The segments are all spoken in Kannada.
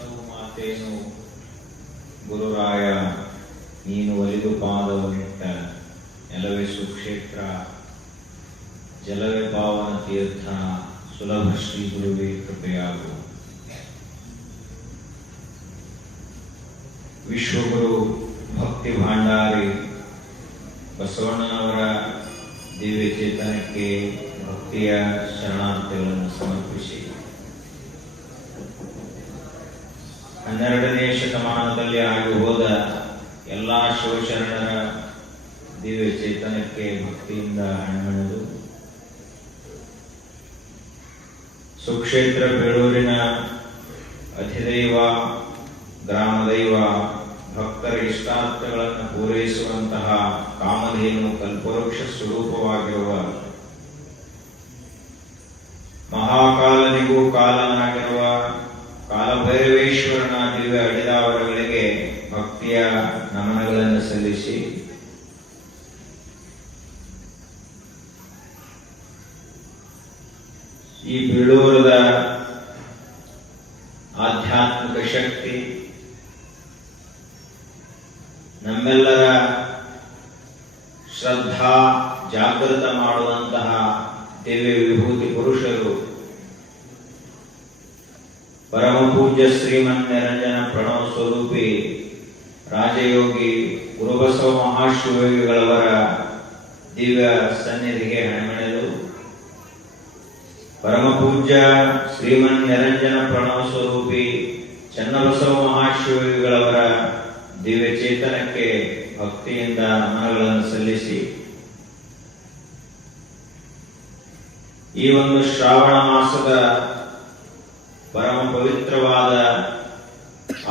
ಎಲ್ಲವೂ ಮಾತೇನು ಗುರುರಾಯ ನೀನು ಒಲಿದು ಪಾದವನ್ನಿಟ್ಟ ನೆಲವೇ ಸುಕ್ಷೇತ್ರ ಜಲವೇ ಪಾವನ ತೀರ್ಥ ಸುಲಭ ಶ್ರೀ ಗುರುವೇ ಕೃಪೆಯಾಗು. ವಿಶ್ವಗುರು ಭಕ್ತಿ ಭಾಂಡಾರಿ ಬಸವಣ್ಣನವರ ದಿವ್ಯ ಚೇತನಕ್ಕೆ ಭಕ್ತಿಯ ಶರಣಾರ್ಥಿಗಳನ್ನು ಸಮರ್ಪಿಸಿ 12ನೇ ಶತಮಾನದಲ್ಲಿ ಆಗಿ ಹೋದ ಎಲ್ಲಾ ಶಿವಶರಣರ ದಿವ್ಯ ಚೇತನಕ್ಕೆ ಭಕ್ತಿಯಿಂದ ಹಣ್ಣೆಳೆದು ಸುಕ್ಷೇತ್ರ ಬೇಳೂರಿನ ಅಧಿದೈವ ಗ್ರಾಮದೈವ ಭಕ್ತರ ಇಷ್ಟಾರ್ಥಗಳನ್ನು ಪೂರೈಸುವಂತಹ ಕಾಮಧೇನು ಕಲ್ಪವೃಕ್ಷ ಸ್ವರೂಪವಾಗಿರುವ ಮಹಾಕಾಲನಿಗೂ ಕಾಲನಾಗಿರುವ ಕಾಲಭೈರವೇಶ್ವರನ ದಿವ್ಯ ಅಡಿದಾವರಗಳಿಗೆ ಭಕ್ತಿಯ ನಮನಗಳನ್ನು ಸಲ್ಲಿಸಿ ಈ ಬೇಳೂರದ ಆಧ್ಯಾತ್ಮಿಕ ಶಕ್ತಿ ನಮ್ಮೆಲ್ಲರ ಶ್ರದ್ಧಾ ಜಾಗೃತ ಮಾಡುವಂತಹ ದಿವ್ಯ ವಿಭೂತಿ ಪುರುಷರು ಪರಮ ಪೂಜ್ಯ ಶ್ರೀಮನ್ ನಿರಂಜನ ಪ್ರಣವ ಸ್ವರೂಪಿ ರಾಜಯೋಗಿ ಗುರುಬಸವ ಮಹಾಶಿವಯೋಗಿಗಳವರ ದಿವ್ಯ ಸನ್ನಿಧಿಗೆ ಹಣಮೆಳೆದು ಪರಮ ಪೂಜ್ಯ ಶ್ರೀಮನ್ ನಿರಂಜನ ಪ್ರಣವ ಸ್ವರೂಪಿ ಚನ್ನಬಸವ ಮಹಾಶಿವಯೋಗಿಗಳವರ ದಿವ್ಯ ಚೇತನಕ್ಕೆ ಭಕ್ತಿಯಿಂದ ನಮನಗಳನ್ನು ಸಲ್ಲಿಸಿ ಈ ಒಂದು ಶ್ರಾವಣ ಮಾಸದ ಪರಮ ಪವಿತ್ರವಾದ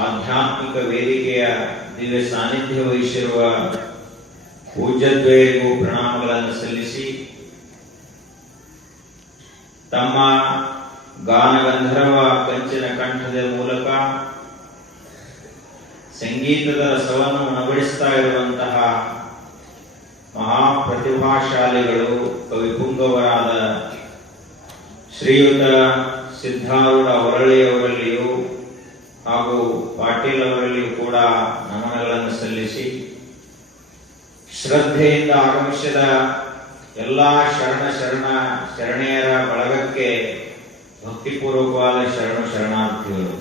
ಆಧ್ಯಾತ್ಮಿಕ ವೇದಿಕೆಯ ದಿವ್ಯ ಸಾನ್ನಿಧ್ಯ ವಹಿಸಿರುವ ಪೂಜ್ಯದ್ವಯರಿಗೂ ಪ್ರಣಾಮಗಳನ್ನು ಸಲ್ಲಿಸಿ ತಮ್ಮ ಗಾನಗಂಧರ್ವ ಕಂಚಿನ ಕಂಠದ ಮೂಲಕ ಸಂಗೀತದ ರಸವನ್ನು ಉಣಬಡಿಸ್ತಾ ಇರುವಂತಹ ಮಹಾಪ್ರತಿಭಾಶಾಲಿಗಳು ಕವಿಪುಂಗವರಾದ ಶ್ರೀಯುತ ಸಿದ್ಧಾರೂಢ ಹೊರಳಿಯವರಲ್ಲಿಯೂ ಹಾಗೂ ಪಾಟೀಲ್ ಅವರಲ್ಲಿಯೂ ಕೂಡ ನಮನಗಳನ್ನು ಸಲ್ಲಿಸಿ ಶ್ರದ್ಧೆಯಿಂದ ಆಗಮಿಸಿದ ಎಲ್ಲಾ ಶರಣೆಯರ ಬಳಗಕ್ಕೆ ಭಕ್ತಿಪೂರ್ವಕವಾದ ಶರಣಾರ್ಥಿಗಳು.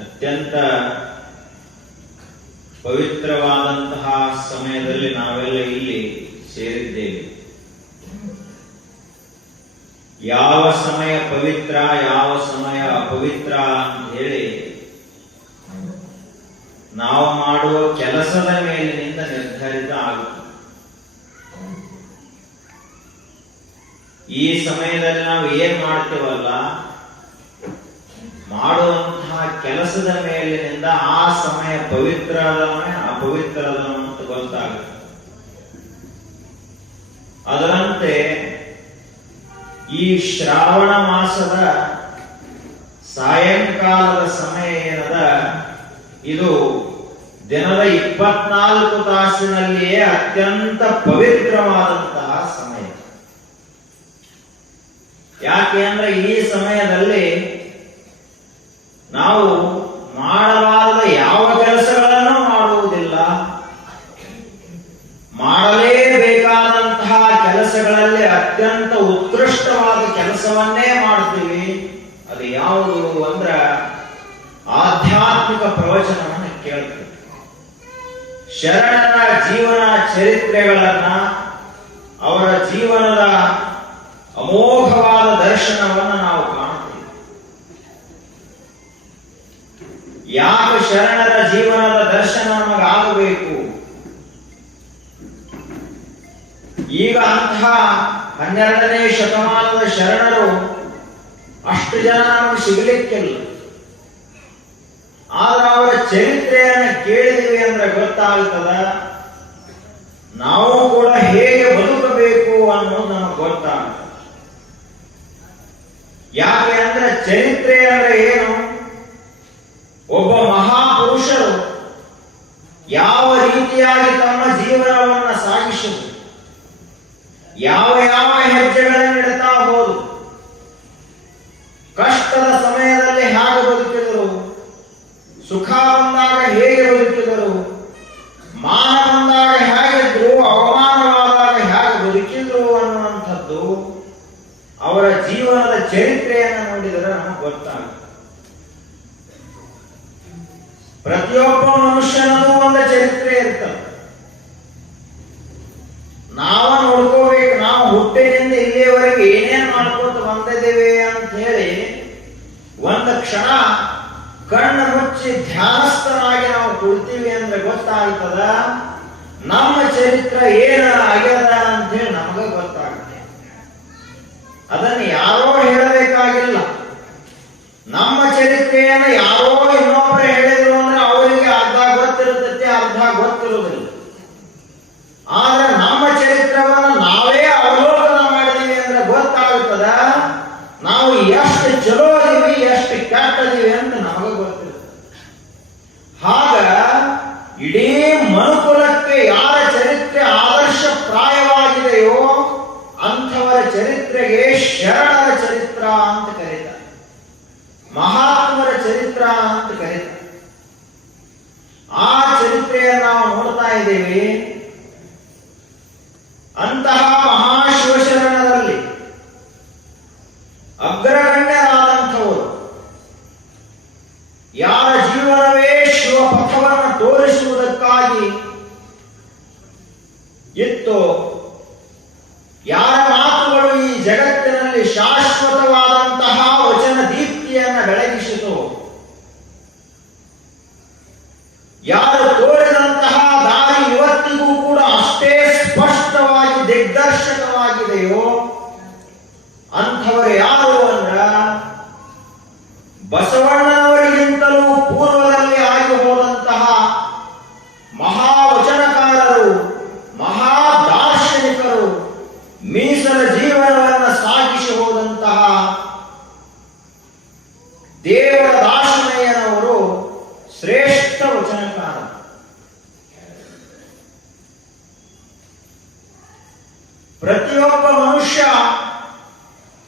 ಅತ್ಯಂತ ಪವಿತ್ರವಾದಂತಹ ಸಮಯದಲ್ಲಿ ನಾವೆಲ್ಲ ಇಲ್ಲಿ ಸೇರಿದ್ದೇವೆ. ಯಾವ ಸಮಯ ಪವಿತ್ರ ಯಾವ ಸಮಯ ಅಪವಿತ್ರ ಅಂತ ಹೇಳಿ ನಾವು ಮಾಡುವ ಕೆಲಸದ ಮೇಲಿನಿಂದ ನಿರ್ಧಾರಿತ ಆಗುತ್ತೆ. ಈ ಸಮಯದಲ್ಲಿ ನಾವು ಏನ್ ಮಾಡ್ತೇವಲ್ಲ, ಮಾಡುವಂತಹ ಕೆಲಸದ ಮೇಲಿನಿಂದ ಆ ಸಮಯ ಪವಿತ್ರದವನೇ ಅಪವಿತ್ರದವ ಅಂತ ಗೊತ್ತಾಗುತ್ತೆ. ಅದರಂತೆ ಈ ಶ್ರಾವಣ ಮಾಸದ ಸಾಯಂಕಾಲದ ಸಮಯ ಏನದ, ಇದು ದಿನದ 24 ತಾಸಿನಲ್ಲಿಯೇ ಅತ್ಯಂತ ಪವಿತ್ರವಾದಂತಹ ಸಮಯ. ಯಾಕೆ ಅಂದ್ರೆ ಈ ಸಮಯದಲ್ಲಿ ನಾವು ಮಾಡಬಾರದ ಯಾವ ಕೆಲಸಗಳನ್ನು ಮಾಡುವುದಿಲ್ಲ, ಮಾಡಲೇಬೇಕಾದಂತಹ ಕೆಲಸಗಳಲ್ಲಿ ಅತ್ಯಂತ ಉತ್ಕೃಷ್ಟವಾದ ಕೆಲಸವನ್ನೇ ಮಾಡ್ತೀವಿ. ಅದು ಯಾವುದು ಅಂದ್ರ ಆಧ್ಯಾತ್ಮಿಕ ಪ್ರವಚನವನ್ನು ಕೇಳ್ತೀವಿ. ಶರಣರ ಜೀವನ ಚರಿತ್ರೆಗಳನ್ನ, ಅವರ ಜೀವನದ ಅಮೋಘವಾದ ದರ್ಶನವನ್ನು ನಾವು ಕಾಣ್ತೀವಿ. ಯಾಕೆ ಶರಣರ ಜೀವನದ ದರ್ಶನ ನಮಗಾಗಬೇಕು? ಈಗ ಅಂತಹ 12ನೇ ಶತಮಾನದ ಶರಣರು ಅಷ್ಟು ಜನ ನಮಗೆ ಸಿಗಲಿಕ್ಕಿಲ್ಲ. ಆದ್ರೆ ಅವರ ಚರಿತ್ರೆಯನ್ನು ಕೇಳಿದ್ವಿ ಅಂದ್ರೆ ಗೊತ್ತಾಗ್ತದ, ನಾವು ಕೂಡ ಹೇಗೆ ಬದುಕಬೇಕು ಅನ್ನೋದು ನಮಗೆ ಗೊತ್ತಾಗ್ತದೆ. ಯಾಕೆ ಅಂದ್ರೆ ಚರಿತ್ರೆ ಅಂದ್ರೆ ಏನು? ಒಬ್ಬ ಮಹಾಪುರುಷರು ಯಾವ ರೀತಿಯಾಗಿ ತಮ್ಮ ಜೀವನವನ್ನು ಸಾಗಿಸಿದರು, ಯಾವ ಯಾವ ಹೆಜ್ಜೆಗಳನ್ನಿಡ್ತಾ ಹೋದು, ಕಷ್ಟದ ಸಮಯದಲ್ಲಿ ಹೇಗೆ ಬದುಕಿದರು, ಸುಖ ಬಂದಾಗ ಹೇಗೆ ಬದುಕಿದರು, ಮಾನ ಬಂದಾಗ ಹೇಗಿದ್ರು, ಅವಮಾನವಾದಾಗ ಹೇಗೆ ಬದುಕಿದ್ರು ಅನ್ನುವಂಥದ್ದು ಅವರ ಜೀವನದ ಚರಿತ್ರೆಯನ್ನು ನೋಡಿದರೆ ನಮಗೆ ಗೊತ್ತಾಗುತ್ತೆ. ಪ್ರತಿಯೊಬ್ಬ ಮನುಷ್ಯನದು ಒಂದು ಚರಿತ್ರೆ ಇರ್ತದೆ. ನಾವು ನೋಡ್ಕೋಬೇಕು, ನಾವು ಹುಟ್ಟಿನಿಂದ ಇಲ್ಲಿಯವರೆಗೆ ಏನೇನ್ ಮಾಡ್ಕೊತ ಬಂದಿದ್ದೇವೆ ಅಂತ ಹೇಳಿ ಒಂದು ಕ್ಷಣ ಕಣ್ಣು ಮುಚ್ಚಿ ಧ್ಯಾನಸ್ಥರಾಗಿ ನಾವು ಕುಳಿತೀವಿ ಅಂದ್ರೆ ಗೊತ್ತಾಗ್ತದ ನಮ್ಮ ಚರಿತ್ರೆ ಏನ ಆಗ್ಯದ ಅಂತ ಹೇಳಿ ನಮಗ ಗೊತ್ತಾಗುತ್ತೆ. ಅದನ್ನು ಯಾರೋ ಹೇಳಬೇಕಾಗಿಲ್ಲ. ನಮ್ಮ ಚರಿತ್ರೆಯನ್ನು ಯಾರೋ ಇನ್ನೊಬ್ಬರು ಹೇಳಿದ್ರು ಅಂದ್ರೆ ಅವರಿಗೆ ಅರ್ಧ ಗೊತ್ತಿರುತ್ತದೆ, ಅರ್ಧ ಗೊತ್ತಿರುವುದಿಲ್ಲ. ಆದ್ರೆ ನಮ್ಮ ಚರಿತ್ರವನ್ನು ನಾವೇ ಅವಲೋಕನ ಮಾಡಿದೀವಿ ಅಂದ್ರೆ ಗೊತ್ತಾಗುತ್ತದ ನಾವು ಎಷ್ಟು ಚಲೋ ಅದೀವಿ, ಎಷ್ಟು ಕೆಟ್ಟದೀವಿ ಅಂತ ನಮಗೆ ಗೊತ್ತಿರುತ್ತೆ. ಆಗ ಇಡೀ ಮನುಕುಲಕ್ಕೆ ಯಾರ ಚರಿತ್ರೆ ಆದರ್ಶ ಪ್ರಾಯವಾಗಿದೆಯೋ ಅಂಥವರ ಚರಿತ್ರೆಗೆ ಶರಣರ ಚರಿತ್ರ ಅಂತ ಕರೀತಾರೆ, ಮಹಾತ್ಮರ ಚರಿತ್ರ ಅಂತ ಕರೀತಾರೆ. ಆ ಚರಿತ್ರೆಯನ್ನು ನಾವು ನೋಡ್ತಾ ಇದ್ದೇವೆ. ಅಂತಹ ಮಹಾಶಿವಶರಣರಲ್ಲಿ ಅಗ್ರಗಣ್ಯರಾದಂಥವರು, ಯಾರ ಜೀವನವೇ ಶಿವಪಥವನ್ನು ತೋರಿಸುವುದಕ್ಕಾಗಿ ಇತ್ತು, ಯಾರ ಮಾತುಗಳು ಈ ಜಗತ್ತಿನಲ್ಲಿ ಶಾಶ್ವತವಾದಂತಹ ವಚನ ದೀಪ್ತಿಯನ್ನು ಬೆಳಗಿಸಿತು, ಯಾರು ತೋರಿದಂತಹ ದಾರಿ ಇವತ್ತಿಗೂ ಕೂಡ ಅಷ್ಟೇ ಸ್ಪಷ್ಟವಾಗಿ ದಿಗ್ದರ್ಶಕವಾಗಿದೆಯೋ ಅಂಥವರು ಯಾರು ಅಂದ್ರ ಬಸವಣ್ಣನವರಿಗಿಂತಲೂ ಪೂರ್ವದಲ್ಲಿ ಆಗಿ ಹೋದಂತಹ ಮಹಾವಚನಕಾರರು, ಮಹಾದಾರ್ಶನಿಕರು, ಮೀಸಲ ಜೀವನವನ್ನು ಸಾಗಿಸಿ ಹೋದಂತಹ ದೇವರ ದಾಸನಯ್ಯನವರು ಶ್ರೇಷ್ಠ ವಚನಕಾರ. ಪ್ರತಿಯೊಬ್ಬ ಮನುಷ್ಯ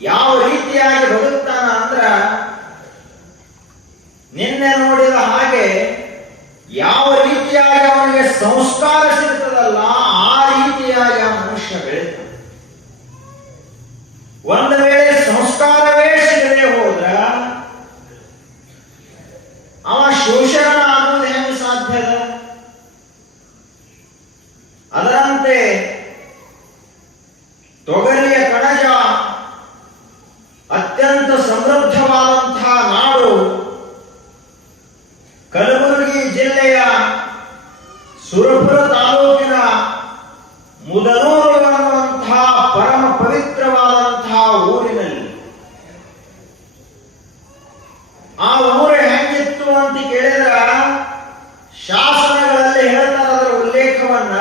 ಯಾವ ರೀತಿಯಾಗಿ ಬದುಕ್ತಾನ ಅಂದ್ರ ನಿನ್ನೆ ನೋಡಿದ ಹಾಗೆ ಯಾವ ರೀತಿಯಾಗಿ ಅವನಿಗೆ ಸಂಸ್ಕಾರ ಸಿಗ್ತದಲ್ಲ ಆ ರೀತಿಯಾಗಿ ಆ ಮನುಷ್ಯ ಬೆಳೀತಾನೆ. ಒಂದು ವೇಳೆ ಸಂಸ್ಕಾರವೇ ಸಿಗದೆ ಹೋದ್ರ ಅವ ಶೋಷಣ ಆಗುವುದು ಹೆಂಗೆ ಸಾಧ್ಯದ? ಅದರಂತೆ ತೊಗರಿಯ ಕಣಜ ಅತ್ಯಂತ ಸಮೃದ್ಧವಾದಂತಹ ನಾಡು ಕಲಬುರಗಿ ಜಿಲ್ಲೆಯ ಸುರಪುರ ತಾಲೂಕಿನ ಮುದನೂರು ಅನ್ನುವಂತಹ ಪರಮ ಪವಿತ್ರವಾದಂತಹ ಊರಿನಲ್ಲಿ ಆ ಊರು ಹೆಂಗಿತ್ತು ಅಂತ ಕೇಳಿದ್ರ ಶಾಸನಗಳಲ್ಲಿ ಹೇಳ್ತಾರೆ ಅದರ ಉಲ್ಲೇಖವನ್ನ.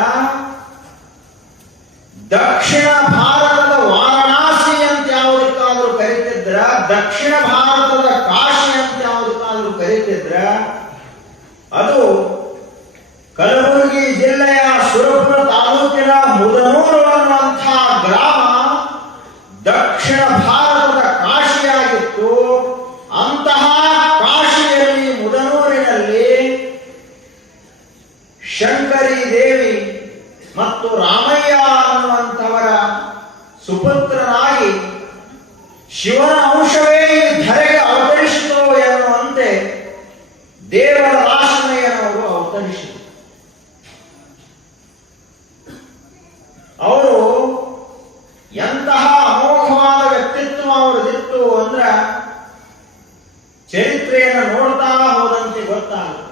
ದಕ್ಷಿಣ ಭಾರತದ ವಾರಣಾಸಿ ಅಂತ ಯಾವುದಕ್ಕಾದ್ರೂ ಕರೀತಿದ್ರ, ದಕ್ಷಿಣ ಭಾರತದ ಕಾಶಿ ಅಂತ ಯಾವುದಕ್ಕಾದ್ರೂ ಕರೀತಿದ್ರ ಅದು ಕಲಬುರಗಿ ಜಿಲ್ಲೆಯ ಸುರಪುರ ತಾಲೂಕಿನ ಮುದನೂರು ಅನ್ನುವಂತಹ ಗ್ರಾಮ ದಕ್ಷಿಣ ಭಾರತದ ಕಾಶಿಯಾಗಿತ್ತು. ಅಂತಹ ಕಾಶಿಯಲ್ಲಿ ಮುದನೂರಿನಲ್ಲಿ ಶಂಕರಿ ದೇವಿ ಮತ್ತು ರಾಮಯ್ಯ ಅನ್ನುವಂಥವರ ಸುಪುತ್ರನಾಗಿ ಶಿವನ ಅಂಶವೇ ಈ ಧರೆಗೆ ಅವತರಿಸಿತು ಎನ್ನುವಂತೆ ದೇವರ ದಾಸನಯ್ಯನವರು ಅವತರಿಸಿದರು. ಅವರು ಎಂತಹ ಅಮೋಘವಾದ ವ್ಯಕ್ತಿತ್ವ ಅವರದಿತ್ತು ಅಂದ್ರ ಚರಿತ್ರೆಯನ್ನು ನೋಡ್ತಾ ಹೋದಂತೆ ಗೊತ್ತಾಗುತ್ತೆ.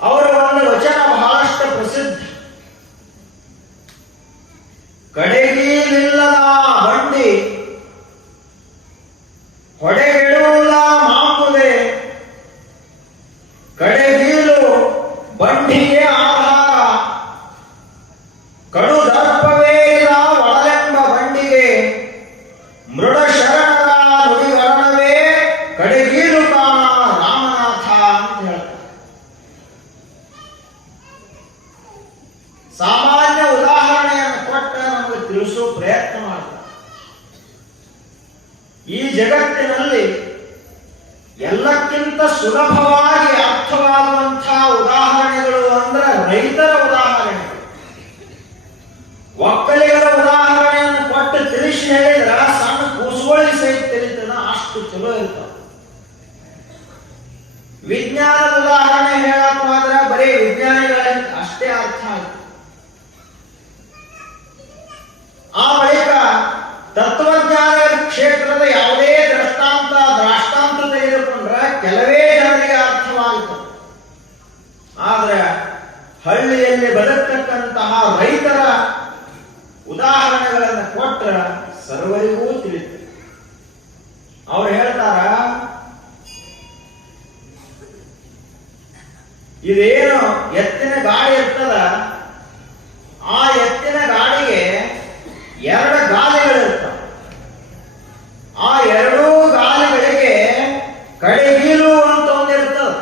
ಅವರ ಒಂದು ವಚನ ಬಹಳಷ್ಟು ಪ್ರಸಿದ್ಧ. ಕಡೆಗೀಲಿಲ್ಲದ ಬಂಡಿ ಹೊಡೆಗೆಡುವುದ ಮಾಂಬುದೆ, ಕಡೆಗೀಲು ಬಂಡಿಗೆ ಆಧಾರ, ಕಡು ದರ್ಪವೇ ಇಲ್ಲ ಒಳಲೆಂಬ ಬಂಡಿಗೆ, ಮೃಡ ಶರಣರ ನುಡಿವರ್ಣವೇ ಕಡೆಗೀಲು ಕಾಣ ರಾಮನಾಥ ಅಂತ ಹೇಳ್ತಾರೆ. ಸಾಮಾನ್ಯ ಉದಾಹರಣೆಯನ್ನು ಕೊಟ್ಟ ಜಗತ್ತಿನಲ್ಲಿ ಎಲ್ಲಕ್ಕಿಂತ ಸುಲಭವಾಗಿ ಅರ್ಥವಾಗುವಂತಹ ಉದಾಹರಣೆಗಳು ಅಂದ್ರೆ ರೈತರ ಉದಾಹರಣೆಗಳು. ಒಕ್ಕಲಿಗರ ಉದಾಹರಣೆಯನ್ನು ಕೊಟ್ಟು ತಿಳಿಸಿ ಹೇಳಿದ್ರ ಸಣ್ಣ ಕೂಸುಗಳಿಗೆ ಸಹಿತ ತಿಳಿತದ, ಅಷ್ಟು ಚಲೋ ಇರ್ತಾವ. ವಿಜ್ಞಾನದ ಉದಾಹರಣೆ ಹೇಳಕ್ ಹೋದ್ರೆ ಬರೀ ವಿಜ್ಞಾನಿಗಳ ಅಷ್ಟೇ ಅರ್ಥ ಆಯ್ತು. ಆ ಬಳಿಕ ತತ್ವಜ್ಞಾನದ ಕ್ಷೇತ್ರದ ಯಾವುದೇ ದೃಷ್ಟಾಂತ ತೆಗೆದುಕೊಂಡ್ರೆ ಕೆಲವೇ ಜನರಿಗೆ ಅರ್ಥವಾಗುತ್ತದೆ. ಆದ್ರೆ ಹಳ್ಳಿಯಲ್ಲಿ ಬದುಕತಕ್ಕಂತಹ ರೈತರ ಉದಾಹರಣೆಗಳನ್ನು ಕೊಟ್ರ ಸರ್ವರಿಗೂ ತಿಳಿತು. ಅವ್ರು ಹೇಳ್ತಾರ, ಇದೇನು ಎತ್ತಿನ ಗಾಡಿ ಇರ್ತದ, ಆ ಎತ್ತಿನ ಗಾಡಿಗೆ 2 ಗಾಲಿಗಳಿರ್ತವೆ. ಆ 2 ಗಾಲಿಗಳಿಗೆ ಕಡೆಗೀಲು ಅಂತ ಒಂದಿರ್ತದ.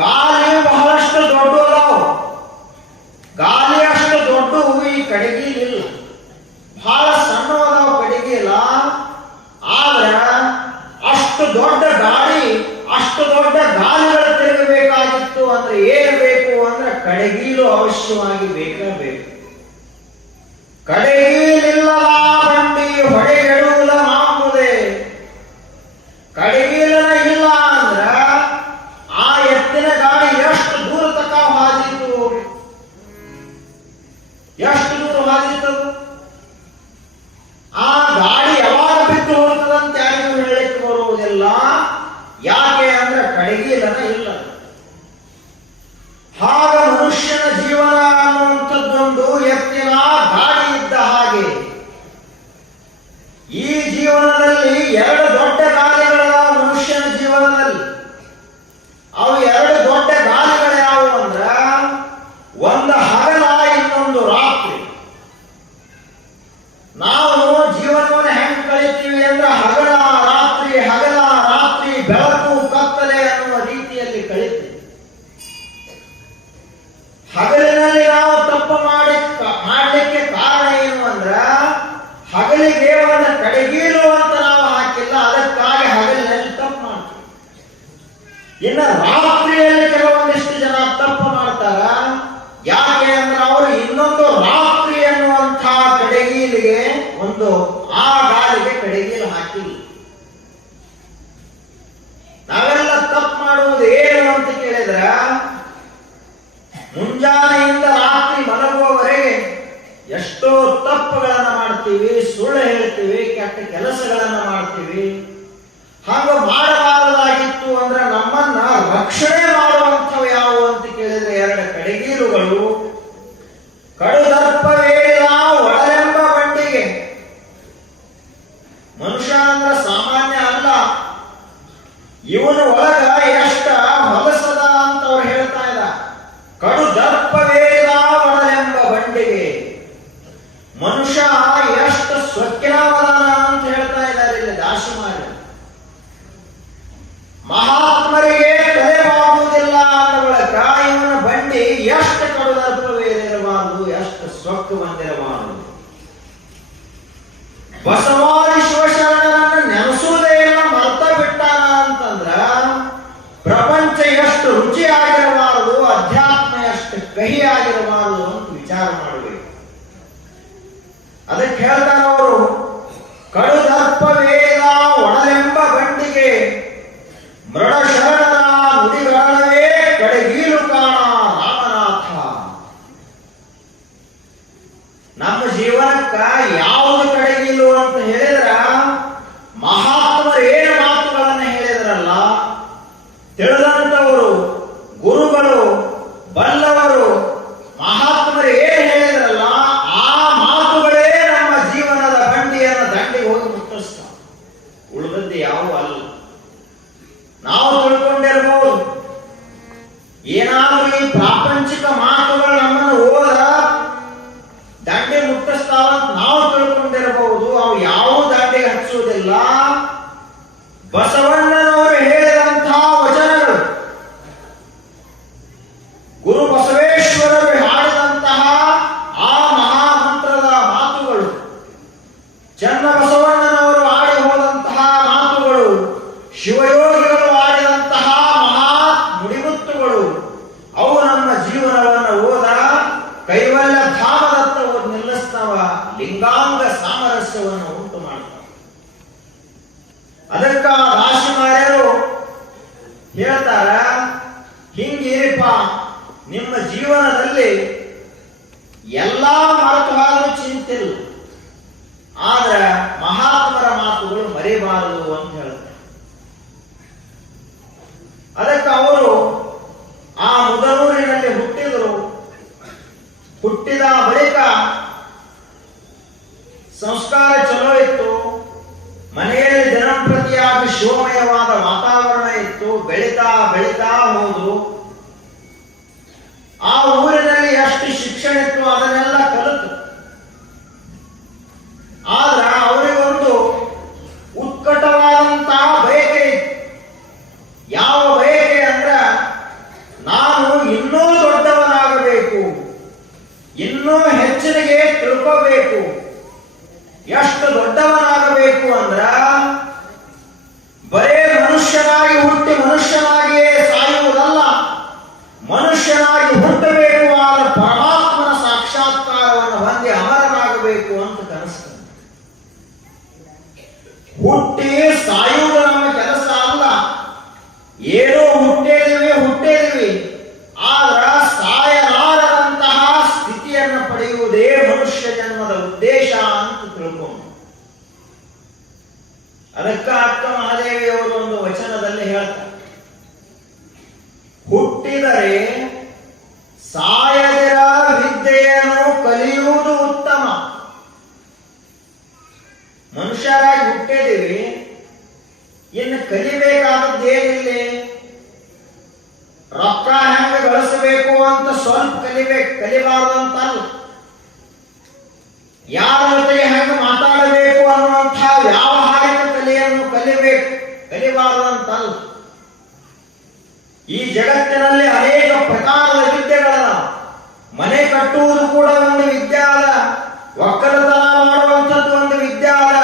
ಗಾಲಿ ಬಹಳಷ್ಟು ದೊಡ್ಡ ಅದಾವು, ಗಾಲಿ ಅಷ್ಟು ದೊಡ್ಡ ಈ ಕಡೆಗೀಲಿಲ್ಲ, ಬಹಳ ಸಣ್ಣವಾದವು ಕಡೆಗೀಲ. ಆದ್ರೆ ಅಷ್ಟು ದೊಡ್ಡ ಗಾಡಿ, ಅಷ್ಟು ದೊಡ್ಡ ಗಾಲಿಗಳು ತಿರುಗಬೇಕಾಗಿತ್ತು ಅಂದ್ರೆ ಏನ್ ಬೇಕು ಅಂದ್ರೆ ಕಡೆಗೀಲು ಅವಶ್ಯವಾಗಿ ಬೇಕು. ಕಡೆಗೀಲಿಲ್ಲದ ಬಂಡಿ ಹೊಡೆಗೆಡುವುದ ಮಾಂಬುದೆ. ಕಡೆಗೀಲನ ಇಲ್ಲ ಅಂದ್ರ ಆ ಎತ್ತಿನ ಗಾಡಿ ಎಷ್ಟು ದೂರ ತಕ ಹಾದಿತು, ಎಷ್ಟು ದೂರ ಹಾದಿತದು. ಆ ಗಾಡಿ ಯಾವಾಗ ಬಿದ್ದು ಹೋಗ್ತದಂತ ಯಾರಿಗೂ ಹೇಳಲಿಕ್ಕೆ ಬರುವುದಿಲ್ಲ. ಯಾಕೆ ಅಂದ್ರೆ ಕಡೆಗೀಲನ ಇಲ್ಲ. ಆಗ ಮನುಷ್ಯನ ಜೀವನ ಅನ್ನುವಂಥದ್ದೊಂದು ಎತ್ತಿನ ಗಾಡಿ ಇದ್ದ ಹಾಗೆ. ಈ ಜೀವನದಲ್ಲಿ 2 ದೊಡ್ಡ ಗಾಲಿಗಳದ ಮನುಷ್ಯನ ಜೀವನದಲ್ಲಿ. ಅವು 2 ದೊಡ್ಡ ಗಾಲಿಗಳು ಯಾವುವು ಅಂದ್ರ ಒಂದು ಹಗಲ, ಇನ್ನೊಂದು ರಾತ್ರಿ. ನಾವು ಜೀವನವನ್ನು ಹೆಂಗ್ ಕಳಿತೀವಿ ಅಂದ್ರೆ ಹಗಲ ರಾತ್ರಿ, ಹಗಲ ರಾತ್ರಿ, ಬೆಳಕು ಕತ್ತಲೆ ಅನ್ನುವ ರೀತಿಯಲ್ಲಿ ಕಳಿತೀವಿ. ಹಗಲಿನಲ್ಲಿ ನಾವು ತಪ್ಪು ಮಾಡಲಿಕ್ಕೆ ಕಾರಣ ಏನು ಅಂದ್ರ ಹಗಲಿಗೆ ಒಂದು ಕಡೆಗೀಲು ಅಂತ ನಾವು ಹಾಕಿಲ್ಲ, ಅದಕ್ಕಾಗಿ ಹಗಲಿನಲ್ಲಿ ತಪ್ಪು ಮಾಡ್ತೀವಿ. ಇನ್ನು ರಾತ್ರಿಯಲ್ಲಿ ಕೆಲವೊಂದಿಷ್ಟು ಜನ ತಪ್ಪು ಮಾಡ್ತಾರ. ಯಾಕೆ ಅಂದ್ರೆ ಅವರು ಇನ್ನೊಂದು ರಾತ್ರಿ ಅನ್ನುವಂಥ ಕಡೆಗೀಲಿಗೆ ಆ ಗಾಲಿಗೆ ಕಡೆಗೀಲು ಹಾಕಿಲ್ಲ. ನಾವೆಲ್ಲ ತಪ್ಪು ಮಾಡುವುದು ಏನು ಅಂತ ಕೇಳಿದ್ರ, ಮುಂಜಾನೆಯಿಂದ ರಾತ್ರಿ ಮಲಗುವವರೆಗೆ ಎಷ್ಟೋ ತಪ್ಪುಗಳನ್ನ ಮಾಡ್ತೀವಿ, ಸುಳ್ಳು ಹೇಳ್ತೀವಿ, ಕೆಟ್ಟ ಕೆಲಸಗಳನ್ನ ಮಾಡ್ತೀವಿ. ಹಾಗ ಮಾಡಬಾರದಾಗಿತ್ತು ಅಂದ್ರೆ ನಮ್ಮನ್ನ ರಕ್ಷಣೆ ಮಾಡುವಂಥವು ಯಾವುವು ಅಂತ ಕೇಳಿದ್ರೆ 2 ಕಡೆಗೀಲುಗಳು. ಕಡುದರ್ಪವೇಳ ಒಳಲೆಂಬ ಬಂಡಿಗೆ. ಮನುಷ್ಯ ಅಂದ್ರೆ ಸಾಮಾನ್ಯ ಅಲ್ಲ, ಇವನ ಒಳಗ ಎಷ್ಟ ಹೊಲಸದ ಅಂತ ಅವ್ರು ಹೇಳ್ತಾ ಇದ್ದಾರೆ. ಕಡುದರ್ಪವೇಳ ಒಳಲೆಂಬ ಬಂಡಿಗೆ. ಮನುಷ್ಯ ಎಷ್ಟು ಸ್ವಚ್ಛನಾವದಾನ ಅಂತ ಹೇಳ್ತಾ ಇದ್ದಾರೆ ಇಲ್ಲಿ ದಾಸಿಮಾರಿ. ಮಹಾತ್ಮರಿಗೆ ತಲೆಬಾಗುವುದಿಲ್ಲ ಅಂದ ಬಳಿಕ ಇವನ ಬಂಡಿ ಎಷ್ಟು ಕಡುದರ್ಪವೇರಿರಬಾರದು, ಎಷ್ಟು ಸ್ವಚ್ಛ ಬಂದಿರಬಾರದು. ಬಸವಾದಿ ಶಿವಶರಣರನ್ನು ನೆನೆಸುವುದೇ ಇಲ್ಲ, ಮರ್ತ ಬಿಟ್ಟಾನ ಅಂತಂದ್ರ ಪ್ರಪಂಚ ಎಷ್ಟು ರುಚಿಯಾಗಿರಬಾರದು, ಅಧ್ಯಾತ್ಮ ಎಷ್ಟು ಕಹಿಯಾಗಿರಬಾರದು ಅಂತ ವಿಚಾರ ಮಾಡಬೇಕು. ಅದಕ್ಕೆ ಹೇಳ್ತಾರ ಅವರು, ಕಡುದರ್ಪವೇದ ಒಡಲೆಂಬ ಬಂಡಿಗೆ ಮೃಡ ಶರಣರ ನುಡಿಗಳವೇ ಕಡೆಗೀಲು ಕಾಣ ರಾಮನಾಥ. ನಮ್ಮ ಜೀವನಕ್ಕ ಯಾವುದು ಕಡೆಗೀಲು ಅಂತ ಹೇಳಿದ್ರ ಮಹಾತ್ಮರು ಏನು ಮಾತುಗಳನ್ನು ಹೇಳಿದ್ರಲ್ಲ, ತಿಳಿದಂತವರು, ಗುರುಗಳು, ಬಲ್ಲವರು, ಮಹಾತ್ಮರು ಏನು ಹೇಳಿದ್ರಲ್ಲ, ಆ ಮಾತುಗಳೇ ನಮ್ಮ ಜೀವನದ ಕೈವಲ್ಯ ಧಾಮದತ್ತ ಹೋಗಿ ನಿಲ್ಲಿಸ್ತಾವ, ಲಿಂಗಾಂಗ ಸಾಮರಸ್ಯವನ್ನು ಉಂಟು ಮಾಡ್ತಾವ. ಅದಕ್ಕ ರಾಶಿಮಾರ್ಯರು ಹೇಳ್ತಾರ, ಹಿಂಗಿರಿಪ ನಿಮ್ಮ ಜೀವನದಲ್ಲಿ ಎಲ್ಲಾ ಮರೆತುವಾದರೂ ಚಿಂತಿಲ್ಲ, ಆದ್ರ ಮಹಾತ್ಮರ ಮಾತುಗಳು ಮರೆಯಬಾರದು ಅಂತ ಹೇಳ್ತಾರೆ. ಅದಕ್ಕೆ ಅವರು ಆ ಮುದನೂರಿನಲ್ಲಿ ಹುಟ್ಟಿದರು. ಹುಟ್ಟಿದ ಬಳಿಕ ಸಂಸ್ಕಾರ ಚಲೋ ಇತ್ತು, ಮನೆಯಲ್ಲಿ ದಿನಂಪ್ರತಿಯಾಗಿ ಶಿವಮಯವಾದ ವಾತಾವರಣ ಇತ್ತು. ಬೆಳೀತಾ ಬೆಳೀತಾ ಹೋದು. ಆ ಊರಿನಲ್ಲಿ ಎಷ್ಟು ಶಿಕ್ಷಣ ಇತ್ತು ಅದನ್ನೆಲ್ಲ ಕಲಿತು. ಆದ್ರೆ ಅವರಿಗೊಂದು ಉತ್ಕಟವಾದಂತಹ ಬಯಕೆ ಇತ್ತು. ಯಾವ ಬಯಕೆ ಅಂದ್ರ, ನಾನು ಇನ್ನೂ ದೊಡ್ಡವನಾಗಬೇಕು, ಇನ್ನೂ ಹೆಚ್ಚಿಗೆ ತಿಳ್ಕೋಬೇಕು. ಎಷ್ಟು ದೊಡ್ಡವನಾಗಬೇಕು ಅಂದ್ರ, ಬರೇ ಮನುಷ್ಯನಾಗಿ ಹುಟ್ಟಿ ಮನುಷ್ಯನಾಗಿಯೇ ಸಾಯುವುದಲ್ಲ, ಮನುಷ್ಯನಾಗಿ ಹುಟ್ಟಬೇಕು, ಆದ ಪರಮಾತ್ಮನ ಸಾಕ್ಷಾತ್ಕಾರವನ್ನು ಹೊಂದಿ ಅಮರನಾಗಬೇಕು ಅಂತ ಕನಸ್ತಾನೆ. ಹುಟ್ಟಿ ಸಾಯುವುದು ನಮ್ಮ ಕೆಲಸ ಅಲ್ಲ. ಏನೋ ಹುಟ್ಟೇದಿವಿ, ಆದ್ರ ಸಾಯಲಾರದಂತಹ ಸ್ಥಿತಿಯನ್ನು ಪಡೆಯುವುದೇ ಮನುಷ್ಯ ಜನ್ಮದ ಉದ್ದೇಶ ಅಂತ ತಿಳ್ಕೊಂಡು. ಅದಕ್ಕ ಅಕ್ಕ ಮಹಾದೇವಿಯವರು ಒಂದು ವಚನದಲ್ಲಿ ಹೇಳ್ತಾರೆ, ಹುಟ್ಟಿದರೆ ಸಾಯದಿರ ವಿದ್ಯೆಯನ್ನು ಕಲಿಯುವುದು ಉತ್ತಮ. ಮನುಷ್ಯರಾಗಿ ಹುಟ್ಟಿದೀವಿ, ಇನ್ನು ಕಲಿಬೇಕಾದದ್ದೇನಿಲ್ಲ. ರೊಕ್ಕ ಹೆಂಗೆ ಗಳಿಸಬೇಕು ಅಂತ ಸ್ವಲ್ಪ ಕಲಿಬಾರದು ಅಂತಲ್ಲ. ಯಾರ ಜೊತೆಗೆ ಹೆಂಗೆ ಮಾತಾಡಬೇಕು ಅನ್ನುವಂಥ ವ್ಯಾವಹಾರಿಕ ಕಲೆಯನ್ನು ಕಲಿಬಾರದು ಅಂತಲ್ಲ. ಈ ಜಗತ್ತಿನಲ್ಲಿ ಅನೇಕ ಪ್ರಕಾರದ ವಿದ್ಯೆಗಳಲ್ಲ. ಮನೆ ಕಟ್ಟುವುದು ಕೂಡ ಒಂದು ವಿದ್ಯೆ ಅದ, ಒಕ್ಕಲತನ ಮಾಡುವಂಥದ್ದು ಒಂದು ವಿದ್ಯೆ ಅದ,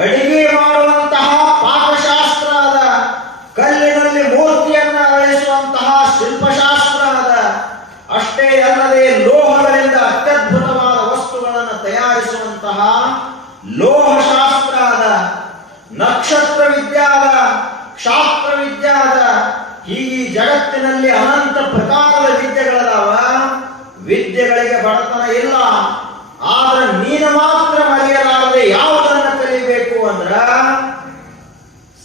ಅಡಿಗೆ ಮಾಡುವಂತಹ ಪಾಕಶಾಸ್ತ್ರ ಅದ, ಕಲ್ಲಿನಲ್ಲಿ ಮೂರ್ತಿಯನ್ನ ಅಳಿಸುವಂತಹ ಶಿಲ್ಪಶಾಸ್ತ್ರ ಅದ. ಅಷ್ಟೇ ಅಲ್ಲದೆ ಲೋಹಗಳಿಂದ ಅತ್ಯದ್ಭುತವಾದ ವಸ್ತುಗಳನ್ನು ತಯಾರಿಸುವಂತಹ ಲೋಹಶಾಸ್ತ್ರ ಅದ, ನಕ್ಷತ್ರ ವಿದ್ಯೆ ಅದ, ಕ್ಷಾತ್ರ ವಿದ್ಯೆ ಅದ. ಈ ಜಗತ್ತಿನಲ್ಲಿ ಅನಂತ ಪ್ರಕಾರದ ವಿದ್ಯೆಗಳದಾವ. ವಿದ್ಯೆಗಳಿಗೆ ಬಡತನ ಇಲ್ಲ. ಆದ್ರೆ ನೀನು ಮಾತ್ರ ಮರೆಯಲಾರದೆ ಯಾವುದನ್ನು ಕಲಿಬೇಕು ಅಂದ್ರ,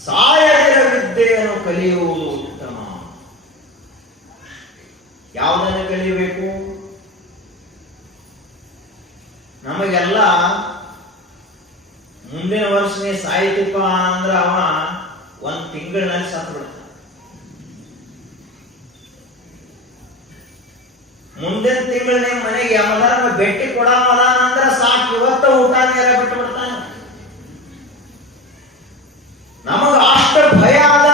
ಸಾಯದಿರ ವಿದ್ಯೆಯನ್ನು ಕಲಿಯುವುದು ಉತ್ತಮ. ಯಾವುದನ್ನು ಕಲಿಯಬೇಕು? ನಮಗೆಲ್ಲ ಮುಂದಿನ ವರ್ಷನೇ ಸಾಹಿತ್ಯಪ ಅಂದ್ರ ಅವ ಒಂದ್ ತಿಂಗಳಿನಲ್ಲಿ ಸತ್ತು ಬಿಡ್ತಾನೆ. ಮುಂದಿನ ತಿಂಗಳನ್ನೇ ಮನೆಗೆ ಯಾವ್ದಾರ ಭೇಟಿ ಕೊಡೋದ ಅಂದ್ರ ಸಾಕು, ಇವತ್ತ ಊಟ ನೇರ ಬಿಟ್ಟು ಬಿಡ್ತಾನೆ. ನಮಗ ಅಷ್ಟು ಭಯ ಅದ.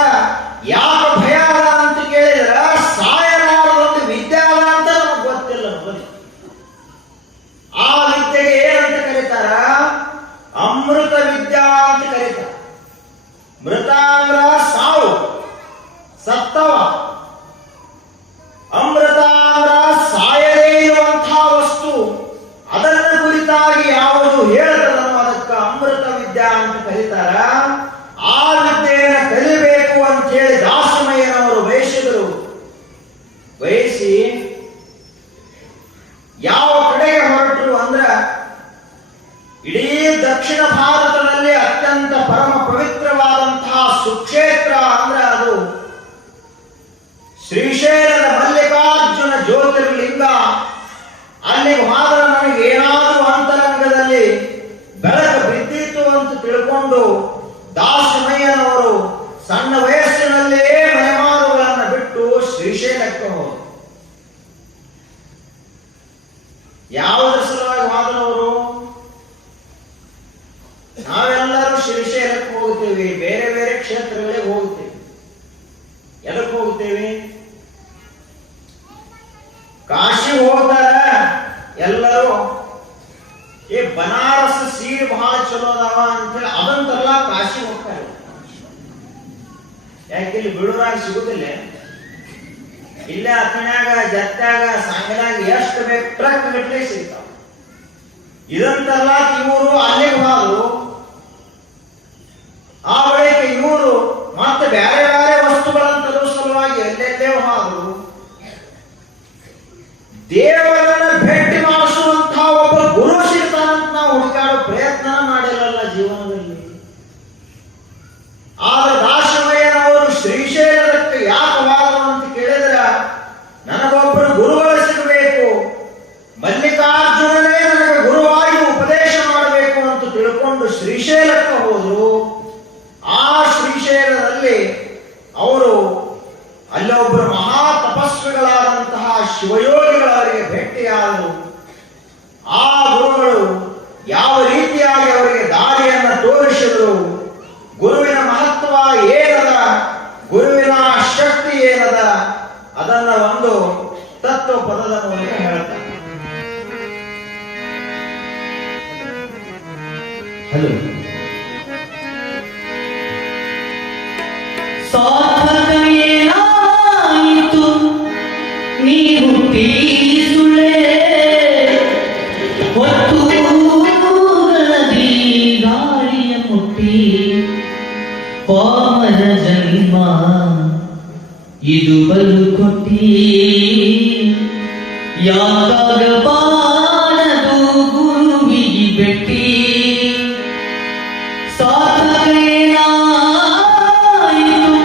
ಯಾಕೆ ಭಯ ಅದ ಅಂತ ಕೇಳಿದ್ರ, ಸಾಯಲಾರದೊಂದು ವಿದ್ಯೆ ಅದ ಅಂತ ನಮಗ್ ಗೊತ್ತಿಲ್ಲ. ಆ ವಿದ್ಯೆಗೆ ಏನಂತ ಕರೀತಾರ? ಅಮೃತ ವಿದ್ಯಾ ಅಂತ ಕರೀತಾರ. ಮೃತ ಅಂದ್ರ ಸಾವು, ಸತ್ತವ. ಅಮೃತ ಅಂದ್ರ ಸಾಯದೇ ಇರುವಂತಹ ವಸ್ತು. ಅದನ್ನ ಕುರಿತಾಗಿ ಯಾವುದು ಹೇಳ್ತದನೋ ಅದಕ್ಕ ಅಮೃತ ವಿದ್ಯಾ ಅಂತ ಕರೀತಾರ. ಆ ವಿದ್ಯೆಯನ್ನು ಕಲಿಬೇಕು ಅಂತ ಹೇಳಿ ದಾಸಮಯ್ಯನವರು ಬಯಸಿದರು. ಬಯಸಿ ಯಾವ ಕಡೆಗೆ ಹೊರಟರು ಅಂದ್ರ, ಇಡೀ ದಕ್ಷಿಣ ಭಾರತದಲ್ಲಿ ಅತ್ಯಂತ ಪರಮ ಪವಿತ್ರವಾದಂತಹ ಸುಕ್ಷೇತ್ರ ಅಂದ್ರೆ ಅದು ಶ್ರೀಶೈಲದ ಮಲ್ಲಿಕಾರ್ಜುನ ಜ್ಯೋತಿರ್ಲಿಂಗ. ಅಲ್ಲಿ ಹೋದ್ರೆ ನನಗೆ ಏನಾದರೂ ಅಂತರಂಗದಲ್ಲಿ ಬೆಳಕು ಬಿದ್ದಿತ್ತು ಅಂತ ತಿಳ್ಕೊಂಡು ದಾಸಮಯ್ಯನವರು ಸಣ್ಣ ವಯಸ್ಸಿನಲ್ಲೇ ಮನೆಮಾರುಗಳನ್ನು ಬಿಟ್ಟು ಶ್ರೀಶೈಲಕ್ಕೆ ಹೋದರು. ಯಾವುದರ ಸಲುವಾಗಿ ಹೋದನವರು? ನಾವೆಲ್ಲರೂ ಶ್ರೀಶೈಲಕ್ಕೆ ಹೋಗ್ತೇವೆ, ಬೇರೆ ಬೇರೆ ಕ್ಷೇತ್ರಗಳಿಗೆ ಹೋಗ್ತೇವೆ. ಎದಕ್ಕೆ ಹೋಗ್ತೇವೆ? ಕಾಶಿ ಹೋಗ್ತಾರ ಎಲ್ಲರೂ, ಬನಾರಸ್ ಸೀರೆ ಬಹಳ ಚಲೋ ಅದಾವ ಅಂತೇಳಿ ಅದಂತೆಲ್ಲ ಕಾಶಿ ಹೋಗ್ತಾರೆ. ಯಾಕೆ ಇಲ್ಲಿ ಬಿಡುವಾಗ ಸಿಗುದಿಲ್ಲ. ಇಲ್ಲೇ ಹತ್ತನ್ಯಾಗ ಜತ್ಯಾಗ ಸಾಂಗಲಾಗ ಎಷ್ಟು ಬೇಕು ಟ್ರಕ್ ಗಟ್ಟಲೆ ಸಿಗ್ತಾವ. ಇದಂತೆಲ್ಲ ಇವರು ಅಲ್ಲಿಗೆ ಹೋದ್ರು. ಆ ಬಳಿಕ ಇವರು ಮತ್ತೆ ಬೇರೆ ಬೇರೆ ವಸ್ತುಗಳನ್ನು ತರುವ ಸಲುವಾಗಿ ಎಲ್ಲೆಲ್ಲೇ ಹೋದ್ರು. ದೇವರನ್ನ ಭೇಟಿ ಮಾಡಿಸುವಂತಹ ಒಬ್ಬ ಗುರು ಸಿಗ್ತಾನಂತ ನಾವು ಹುಡುಕಾಡೋ ಪ್ರಯತ್ನ ಮಾಡಿರಲ್ಲ ಜೀವನದಲ್ಲಿ. ಆದ್ರೆ ದಾಸಮಯ್ಯನವರು ಶ್ರೀಶೈಲಕ್ಕೆ ಯಾಕೆ ಹೋದ್ರು ಅಂತ ಕೇಳಿದ್ರ, ನನಗೊಬ್ಬರು ಗುರುಗಳು ಸಿಗಬೇಕು, ಮಲ್ಲಿಕಾರ್ಜುನನೇ ನನಗೆ ಗುರುವಾಗಿ ಉಪದೇಶ ಮಾಡಬೇಕು ಅಂತ ತಿಳ್ಕೊಂಡು ಶ್ರೀಶೈಲಕ್ಕೆ ಹೋದ್ರು. ಆ ಶ್ರೀಶೈಲದಲ್ಲಿ ಅವರು ಅಲ್ಲೊಬ್ಬರು ಮಹಾ ತಪಸ್ವಿಗಳಾದಂತಹ ಶಿವಯೋಗಿಗಳವರಿಗೆ ಭೇಟಿಯಾದರು. ಆ ಗುರುಗಳು ಯಾವ ರೀತಿಯಾಗಿ ಅವರಿಗೆ ದಾರಿಯನ್ನು ತೋರಿಸಿದರು, ಗುರುವಿನ ಮಹತ್ವ ಏನದ, ಗುರುವಿನ ಶಕ್ತಿ ಏನದ, ಅದನ್ನ ಒಂದು ತತ್ವ ಪದದ ಮೂಲಕ ಹೇಳ್ತಾರೆ. ಹಲೋ, ಸಾಧನೆಯಾಯಿತು ನೀವು ತೀಸುಳೆ ಹೊತ್ತು ಗಣದಿ ಗಾಳಿಯ ಮುಟ್ಟಿ ಪಾಮರ ಜನ್ಮ ಇದು ಬಲು ಕೊಟ್ಟಿ ಯಾಕಾಗಬಾರದು ಗುರುವಿಗೆ ಬೆಟ್ಟಿ ಸಾಧನೆಯಾಯಿತು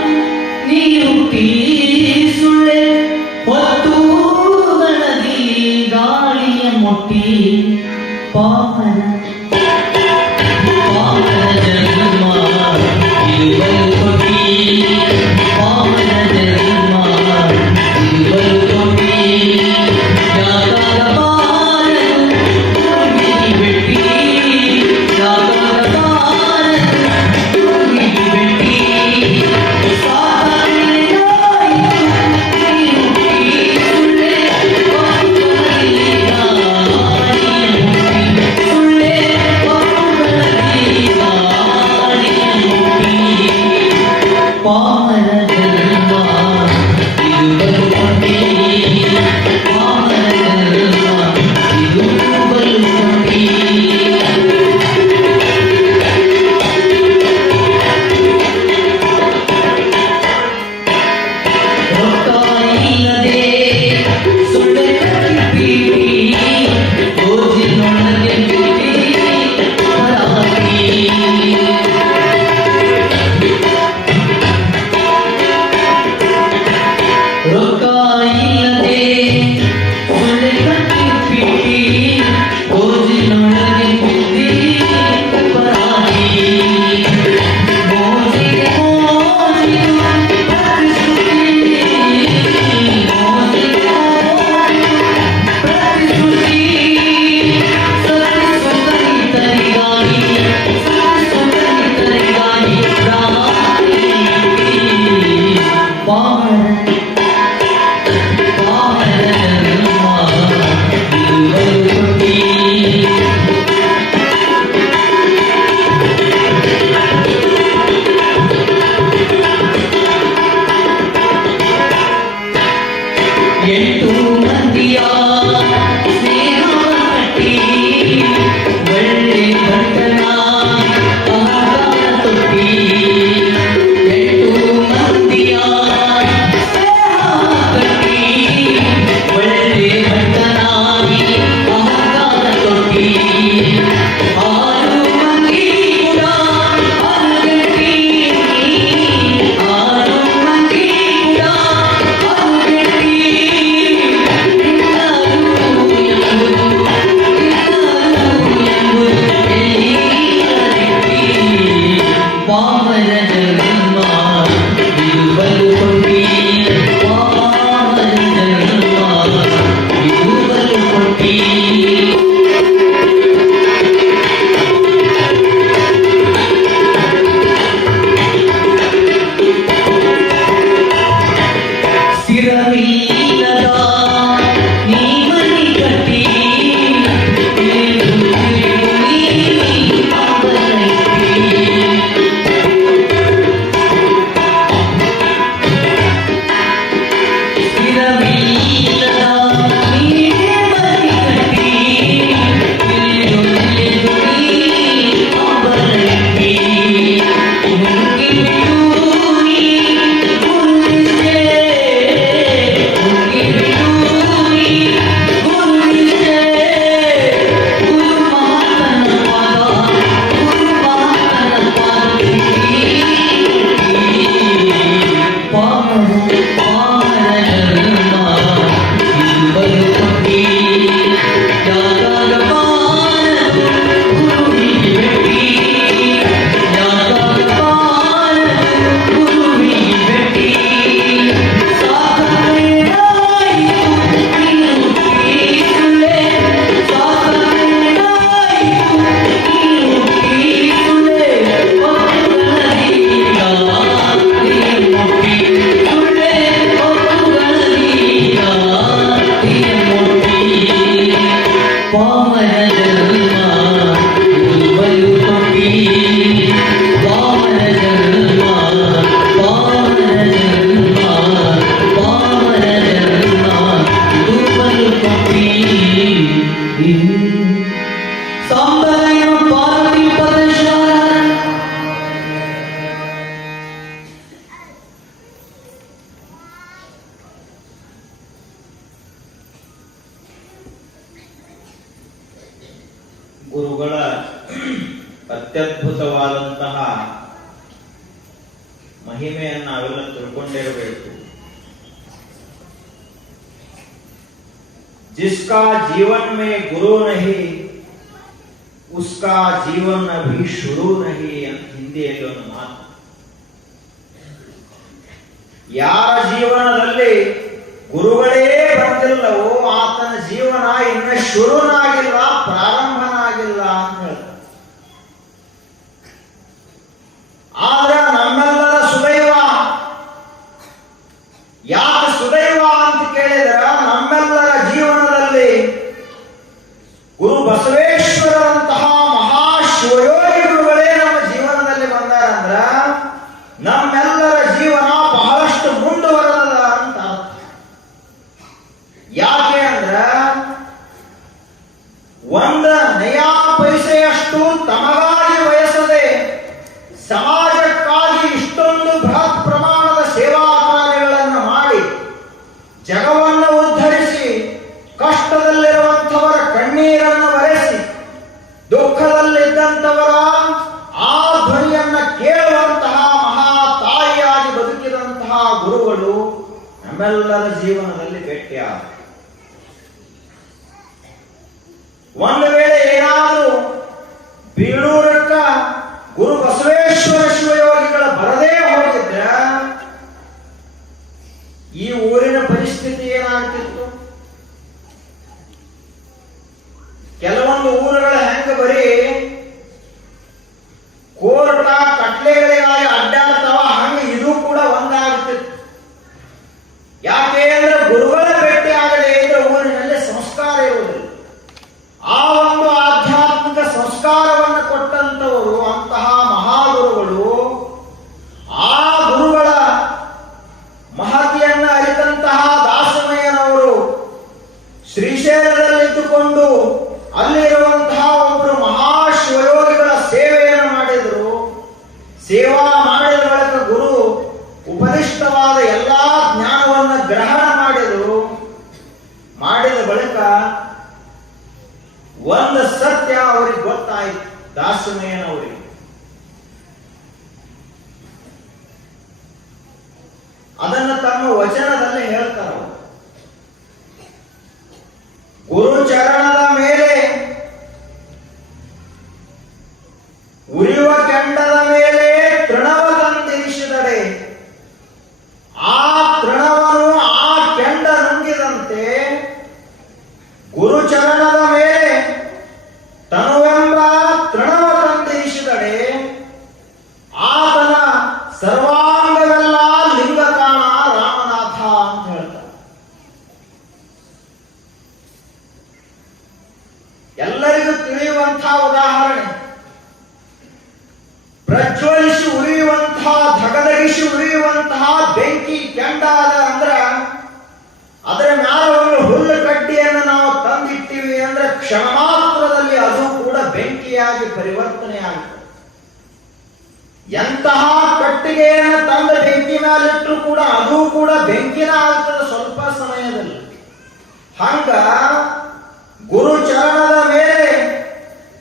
ನೀವು ತೀಸುಳೆ ಹೊತ್ತು ಗಣದಿ ಗಾಳಿಯ ಮುಟ್ಟಿ ಪಾಮರ ಜನ್ಮ ಇದು ಬಲು ಕೊಟ್ಟಿ ಪಾಮರ ಜನ್ಮ ಇದು ಬಲು ಕೊಟ್ಟಿ ಯಾಕಾಗಬಾರದು ಗುರುವಿಗೆ ಬೆಟ್ಟಿ ಯಾಕಾಗಬಾರದು ಗುರುವಿಗೆ ಬೆಟ್ಟಿ ಸಾಧನೆಯಾಯಿತು ನೀವು ತೀಸುಳೆ ಹೊತ್ತು ಗಣದಿ ಗಾಳಿಯ ಮುಟ್ಟಿ ಸುಳ್ಳೆ ಗುರುಗಳ ಅತ್ಯದ್ಭುತವಾದಂತಹ ಮಹಿಮೆಯನ್ನು ನಾವೆಲ್ಲ ತಿಳ್ಕೊಂಡಿರಬೇಕು. जिसका जीवन में गुरु नहीं उसका जीवन अभी शुरू नहीं ಅಂತ ಹಿಂದಿಯಲ್ಲಿ ಒಂದು ಮಾತು. ಯಾರ ಜೀವನದಲ್ಲಿ ಗುರುಗಳೇ ಬಂದಿಲ್ಲವೋ ಆತನ ಜೀವನ ಇನ್ನ ಶುರುನಾಗಿಲ್ಲ, ಪ್ರಾರಂಭನಾಗಿಲ್ಲ ಅಂತ ಹೇಳ್ತಾರೆ. ಆದ್ರೆ ನಮ್ಮೆಲ್ಲರ ಸುದೈವ. ಯಾಕೆ ಸುದೈವ ಅಂತ ಕೇಳಿದ್ರ, ನಮ್ಮೆಲ್ಲರ ಜೀವನದಲ್ಲಿ ಗುರು ಬಸವೇಶ್ವರರಂತಹ ಮಹಾಶಿವಯೋಗಿಗಳೇ ನಮ್ಮ ಜೀವನದಲ್ಲಿ ಬಂದಾರಂದ್ರ ನಮ್ಮೆಲ್ಲರ ಜೀವನ ಬಹಳಷ್ಟು ಮುಂದುವರೆದ ಅಂತ. ಯಾಕೆ ಅಂದ್ರ ಒಂದ ನಯಾ ಪೈಸೆಯಷ್ಟು ತಮಗಾಗಿ ಬಯಸದೆ ಸಮಾಜಕ್ಕಾಗಿ ಇಷ್ಟೊಂದು ಬೃಹತ್ ಪ್ರಮಾಣದ ಸೇವಾ ಕಾರ್ಯಗಳನ್ನು ಮಾಡಿ ಜಗವನ್ನು ಉದ್ಧರಿಸಿ ಕಷ್ಟದಲ್ಲಿರುವಂಥವರ ಕಣ್ಣೀರನ್ನು ಒರೆಸಿ ದುಃಖದಲ್ಲಿದ್ದಂಥವರ ಆ ಧ್ವನಿಯನ್ನ ಕೇಳುವಂತಹ ಮಹಾ ತಾಯಿಯಾಗಿ ಬದುಕಿದಂತಹ ಗುರುಗಳು ನಮ್ಮೆಲ್ಲರ ಜೀವನದಲ್ಲಿ ಭೇಟಿಯಾದ. ಒಂದು ವೇಳೆ ಏನಾದರೂ ಬೀಳೂರಕ್ಕ ಗುರು ಬಸವೇಶ್ವರ ಶಿವಯೋಗಿಗಳ ಬರದೇ ಹೋಗಿದ್ರೆ ಈ ಊರಿನ ಪರಿಸ್ಥಿತಿ ಏನಾಗ್ತಿತ್ತು? ಕೆಲವೊಂದು ಊರುಗಳ ಹೆಂಗ ಬರೀ ಕೋರ್ಟ ಕಟ್ಲೆಗಳಿಗಾಗಿ ಅಡ್ಡಾಡ್ತಾವ, ಹಂಗ ಇದು ಕೂಡ ಒಂದಾಗ್ತಿತ್ತು. ಯಾಕೆ ಅಂದ್ರೆ ಗುರುಗಳ ಭೇಟಿ ಆಗದೆ ಇದ್ರೆ ಊರಿನಲ್ಲಿ ಸಂಸ್ಕಾರ ಇರುವುದಿಲ್ಲ. ಆ ಒಂದು ಆಧ್ಯಾತ್ಮಿಕ ಸಂಸ್ಕಾರವನ್ನು ಕೊಟ್ಟಂತವರು ಅಂತಹ ಮಹಾಗುರುಗಳು, ಆ ಗುರುಗಳ ಮಹತಿಯನ್ನ ಅರಿತಂತಹ ದಾಸಮಯ್ಯನವರು ಶ್ರೀಶೈಲದಲ್ಲಿದ್ದುಕೊಂಡು ಅಲ್ಲಿರುವಂತಹ ಒಬ್ಬರು ಮಹಾಶಿವಯೋಗಿಗಳ ಸೇವೆಯನ್ನು ಮಾಡಿದರು. ಸೇವಾ ಮಾಡಿದ ಬಳಿಕ ಗುರು ಉಪದಿಷ್ಟವಾದ ಎಲ್ಲಾ ಜ್ಞಾನವನ್ನು ಗ್ರಹಣ ಮಾಡಿದರು. ಮಾಡಿದ ಬಳಿಕ ಒಂದು ಸತ್ಯ ಅವರಿಗೆ ಗೊತ್ತಾಯಿತು, ದಾಸಮಯ್ಯನವರಿಗೆ. ಅದನ್ನು ತಮ್ಮ ವಚನದಲ್ಲಿ ಹೇಳ್ತಾರೆ. ಗುರು ಚರಣದ ಮೇಲೆ ಉರಿಯುವ ಕೆಂಡದ ಮೇಲೆ ತೃಣವ ತಂದಿರಿಸಿದರೆ ಆ ತೃಣವನ್ನು ಆ ಕೆಂಡ ನುಂಗಿದಂತೆ ಗುರುಚರಣದ ಮೇಲೆ ತನುವೆಂಬ ತೃಣವ ತಂದಿರಿಸಿದಡೆ ಆತನ ಸರ್ವಾಂಗವೆಲ್ಲ ಲಿಂಗಕಾಣ ರಾಮನಾಥ ಅಂತ ಹೇಳ್ತಾರೆ. ಎಲ್ಲರಿಗೂ ತಿಳಿಯುವಂತಹ ಉದಾಹರಣೆ, ಪ್ರಜ್ವಲಿಸಿ ಉರಿಯುವಂತಹ ಧಗಧಗಿಸಿ ಉರಿಯುವಂತಹ ಬೆಂಕಿ ಕೆಂಡ ಅದ ಅಂದ್ರ ಅದರ ಮ್ಯಾಲ ಒಂದು ಹುಲ್ಲು ಕಡ್ಡಿಯನ್ನು ನಾವು ತಂದಿಟ್ಟಿವಿ ಅಂದ್ರೆ ಕ್ಷಣ ಮಾತ್ರದಲ್ಲಿ ಅದು ಕೂಡ ಬೆಂಕಿಯಾಗಿ ಪರಿವರ್ತನೆ ಆಗುತ್ತದೆ. ಎಂತಹ ಕಟ್ಟಿಗೆಯನ್ನು ತಂದ ಬೆಂಕಿ ಮೇಲಿಟ್ಟರು ಕೂಡ ಅದು ಕೂಡ ಬೆಂಕಿನ ಆಗ್ತದೆ ಸ್ವಲ್ಪ ಸಮಯದಲ್ಲಿ. ಹಂಗ ಗುರು ಚರಣದ ಮೇಲೆ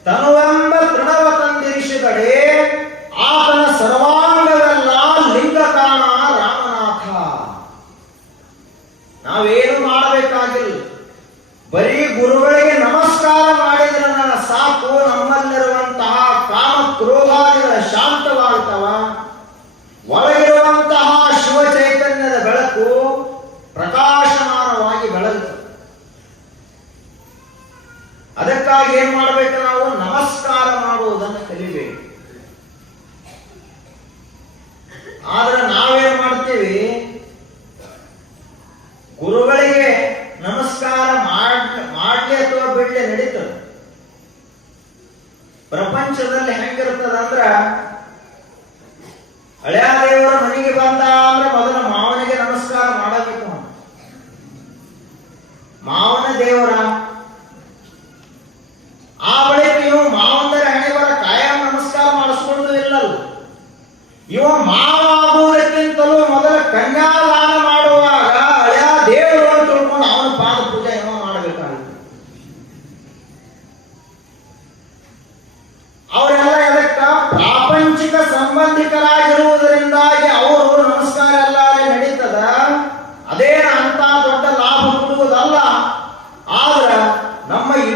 ತನುವೆಂಬ ತೃಣವ ತಂದಿರಿಸಿದಡೆ ಆತನ ಸರ್ವಾಂಗವೆಲ್ಲ ಲಿಂಗಕಾಣ ರಾಮನಾಥ. ನಾವೇನು ಮಾಡಬೇಕಾಗಿಲ್ಲ, ಬರೀ ಗುರುಗಳಿಗೆ ನಮಸ್ಕಾರ ಮಾಡಿದ್ರೆ ಸಾಕು, ನಮ್ಮಲ್ಲಿರುವಂತಹ ಕಾಮ ಕ್ರೋಧಾದಿಗಳ ಶಾಂತವಾಗ್ತವ. ಒಳಗಿರುವಂತಹ ಶಿವ ಚೈತನ್ಯದ ಬೆಳಕು ಪ್ರಕಾಶಮಾನವಾಗಿ ಬೆಳಗುತ್ತದೆ. ಅದಕ್ಕಾಗಿ ಏನ್ ಮಾಡಬೇಕು, ನಾವು ನಮಸ್ಕಾರ ಮಾಡುವುದನ್ನು ಕಲಿಬೇಕು. ಆದ್ರೆ ನಾವೇನ್ ಮಾಡ್ತೀವಿ, ಗುರುಗಳಿಗೆ ನಮಸ್ಕಾರ ಮಾಡ್ಲಿ ಅಥವಾ ಬಿಡ್ಲಿ ನಡೀತದೆ. ಪ್ರಪಂಚದಲ್ಲಿ ಹೆಂಗಿರ್ತದ ಅಂದ್ರ ಹಳೆಯ ದೇವರ ಮನೆಗೆ ಬಂದ ಅಂದ್ರೆ ಮೊದಲ ಮಾವನಿಗೆ ನಮಸ್ಕಾರ ಮಾಡಬೇಕು. ಮಾವನ ದೇವರ ಆ ಬಳಿಕ ಇವು ಮಾವಂದರ ಹಣೆಬರ ಕಾಯಂ ನಮಸ್ಕಾರ ಮಾಡಿಸ್ಕೊಂಡು ಇಲ್ಲಲ್ಲ. ಇವ ಮಾವ ಆಗುವುದಕ್ಕಿಂತಲೂ ಮೊದಲ ಕನ್ಯಾದಾನ ಮಾಡುವಾಗ ಹಳೆಯ ದೇವರು ಅಂತ ತಿಳ್ಕೊಂಡು ಅವನ ಪಾದ ಪೂಜೆ ಇವ ಮಾಡಬೇಕಾಗುತ್ತೆ.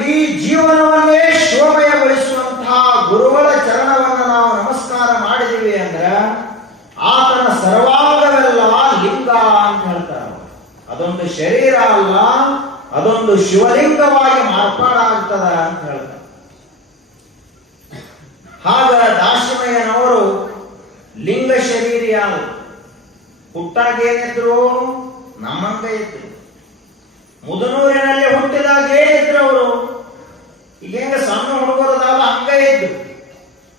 ಇಡೀ ಜೀವನವನ್ನೇ ಶಿವಮಯಗೊಳಿಸುವಂತಹ ಗುರುಗಳ ಚರಣವನ್ನು ನಾವು ನಮಸ್ಕಾರ ಮಾಡಿದೀವಿ ಅಂದ್ರೆ ಆತನ ಸರ್ವಾಂಗವೆಲ್ಲ ಲಿಂಗ ಅಂತ ಹೇಳ್ತಾರೆ. ಅದೊಂದು ಶರೀರ ಅಲ್ಲ, ಅದೊಂದು ಶಿವಲಿಂಗವಾಗಿ ಮಾರ್ಪಾಡಾಗ್ತದ ಅಂತ ಹೇಳ್ತಾರೆ. ಹಾಗ ದಾಶಿಮಯ್ಯನವರು ಲಿಂಗ ಶರೀರಿಯಾದ ಹುಟ್ಟಾಗ ಏನಿದ್ರು ನಮ್ಮಂಗ ಇದ್ರು. ಮುದನೂರಿನಲ್ಲಿ ಹುಟ್ಟಿದಾಗ ಏನಿದ್ರು ಅವರು ಈಗ ಹೆಂಗ ಸಣ್ಣ ಹುಡುಗರದಾವ ಹಂಗ ಇದ್ರು.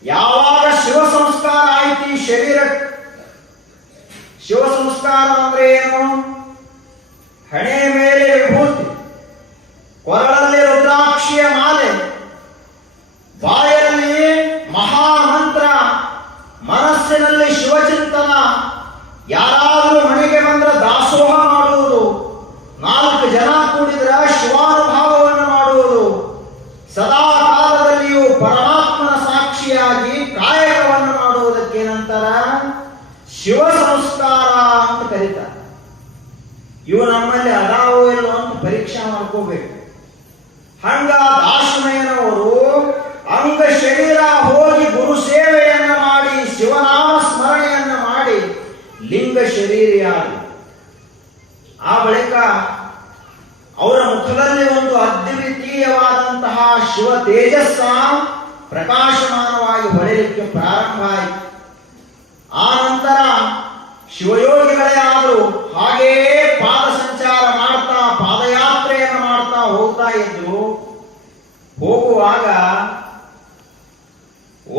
ಯಾವಾಗ ಶಿವ ಸಂಸ್ಕಾರ ಆಯ್ತು ಈ ಶರೀರ, ಶಿವ ಸಂಸ್ಕಾರ ಅಂದ್ರೆ ಏನು? ಹಣೆ ಮೇಲೆ ವಿಭೂತಿ, ಕೊರಳಲ್ಲಿ ರುದ್ರಾಕ್ಷಿಯ ಮಾಲೆ, ಬಾಯಲ್ಲಿ ಮಹಾಮಂತ್ರ, ಮನಸ್ಸಿನಲ್ಲಿ ಶಿವಚಿಂತನ, ಯಾರಾದರೂ ಮನೆಗೆ ಬಂದ್ರೆ ದಾಸೋಹ ಮಾಡುವುದು, 4 ಜನ ಕೂಡಿದ್ರ ಶಿವಾನುಭಾವವನ್ನು ಮಾಡುವುದು, ಸದಾ ಕಾಲದಲ್ಲಿಯೂ ಪರಮಾತ್ಮನ ಸಾಕ್ಷಿಯಾಗಿ ಕಾಯಕವನ್ನು ಮಾಡುವುದಕ್ಕೆ ನಂತರ ಶಿವ ಸಂಸ್ಕಾರ ಅಂತ ಕರೀತಾರೆ. ಇವು ನಮ್ಮಲ್ಲಿ ಅದಾವೋ ಇಲ್ಲೋ ಅಂತ ಪರೀಕ್ಷೆ ಮಾಡ್ಕೋಬೇಕು. ಹಂಗ ದಾಶಿಮಯ್ಯನವರು ಅಂಗ ಶರೀರ ಹೋಗಿ ಗುರು ಸೇವೆಯನ್ನ ಮಾಡಿ ಶಿವನಾಮ ಸ್ಮರಣೆಯನ್ನ ಮಾಡಿ ಲಿಂಗ ಶರೀರಿಯಾದ ಆ ಬಳಿಕ ಅವರ ಮುಖದಲ್ಲಿ ಒಂದು ಅದ್ವಿತೀಯವಾದಂತಹ ಶಿವ ತೇಜಸ್ಸ ಪ್ರಕಾಶಮಾನವಾಗಿ ಹೊಳೆಯಲಿಕ್ಕೆ ಪ್ರಾರಂಭ ಆಯಿತು. ಆ ನಂತರ ಶಿವಯೋಗಿಗಳೇ ಆದರೂ ಹಾಗೆಯೇ ಪಾದ ಸಂಚಾರ ಮಾಡ್ತಾ ಪಾದಯಾತ್ರೆಯನ್ನು ಮಾಡ್ತಾ ಹೋಗ್ತಾ ಇದ್ರು. ಹೋಗುವಾಗ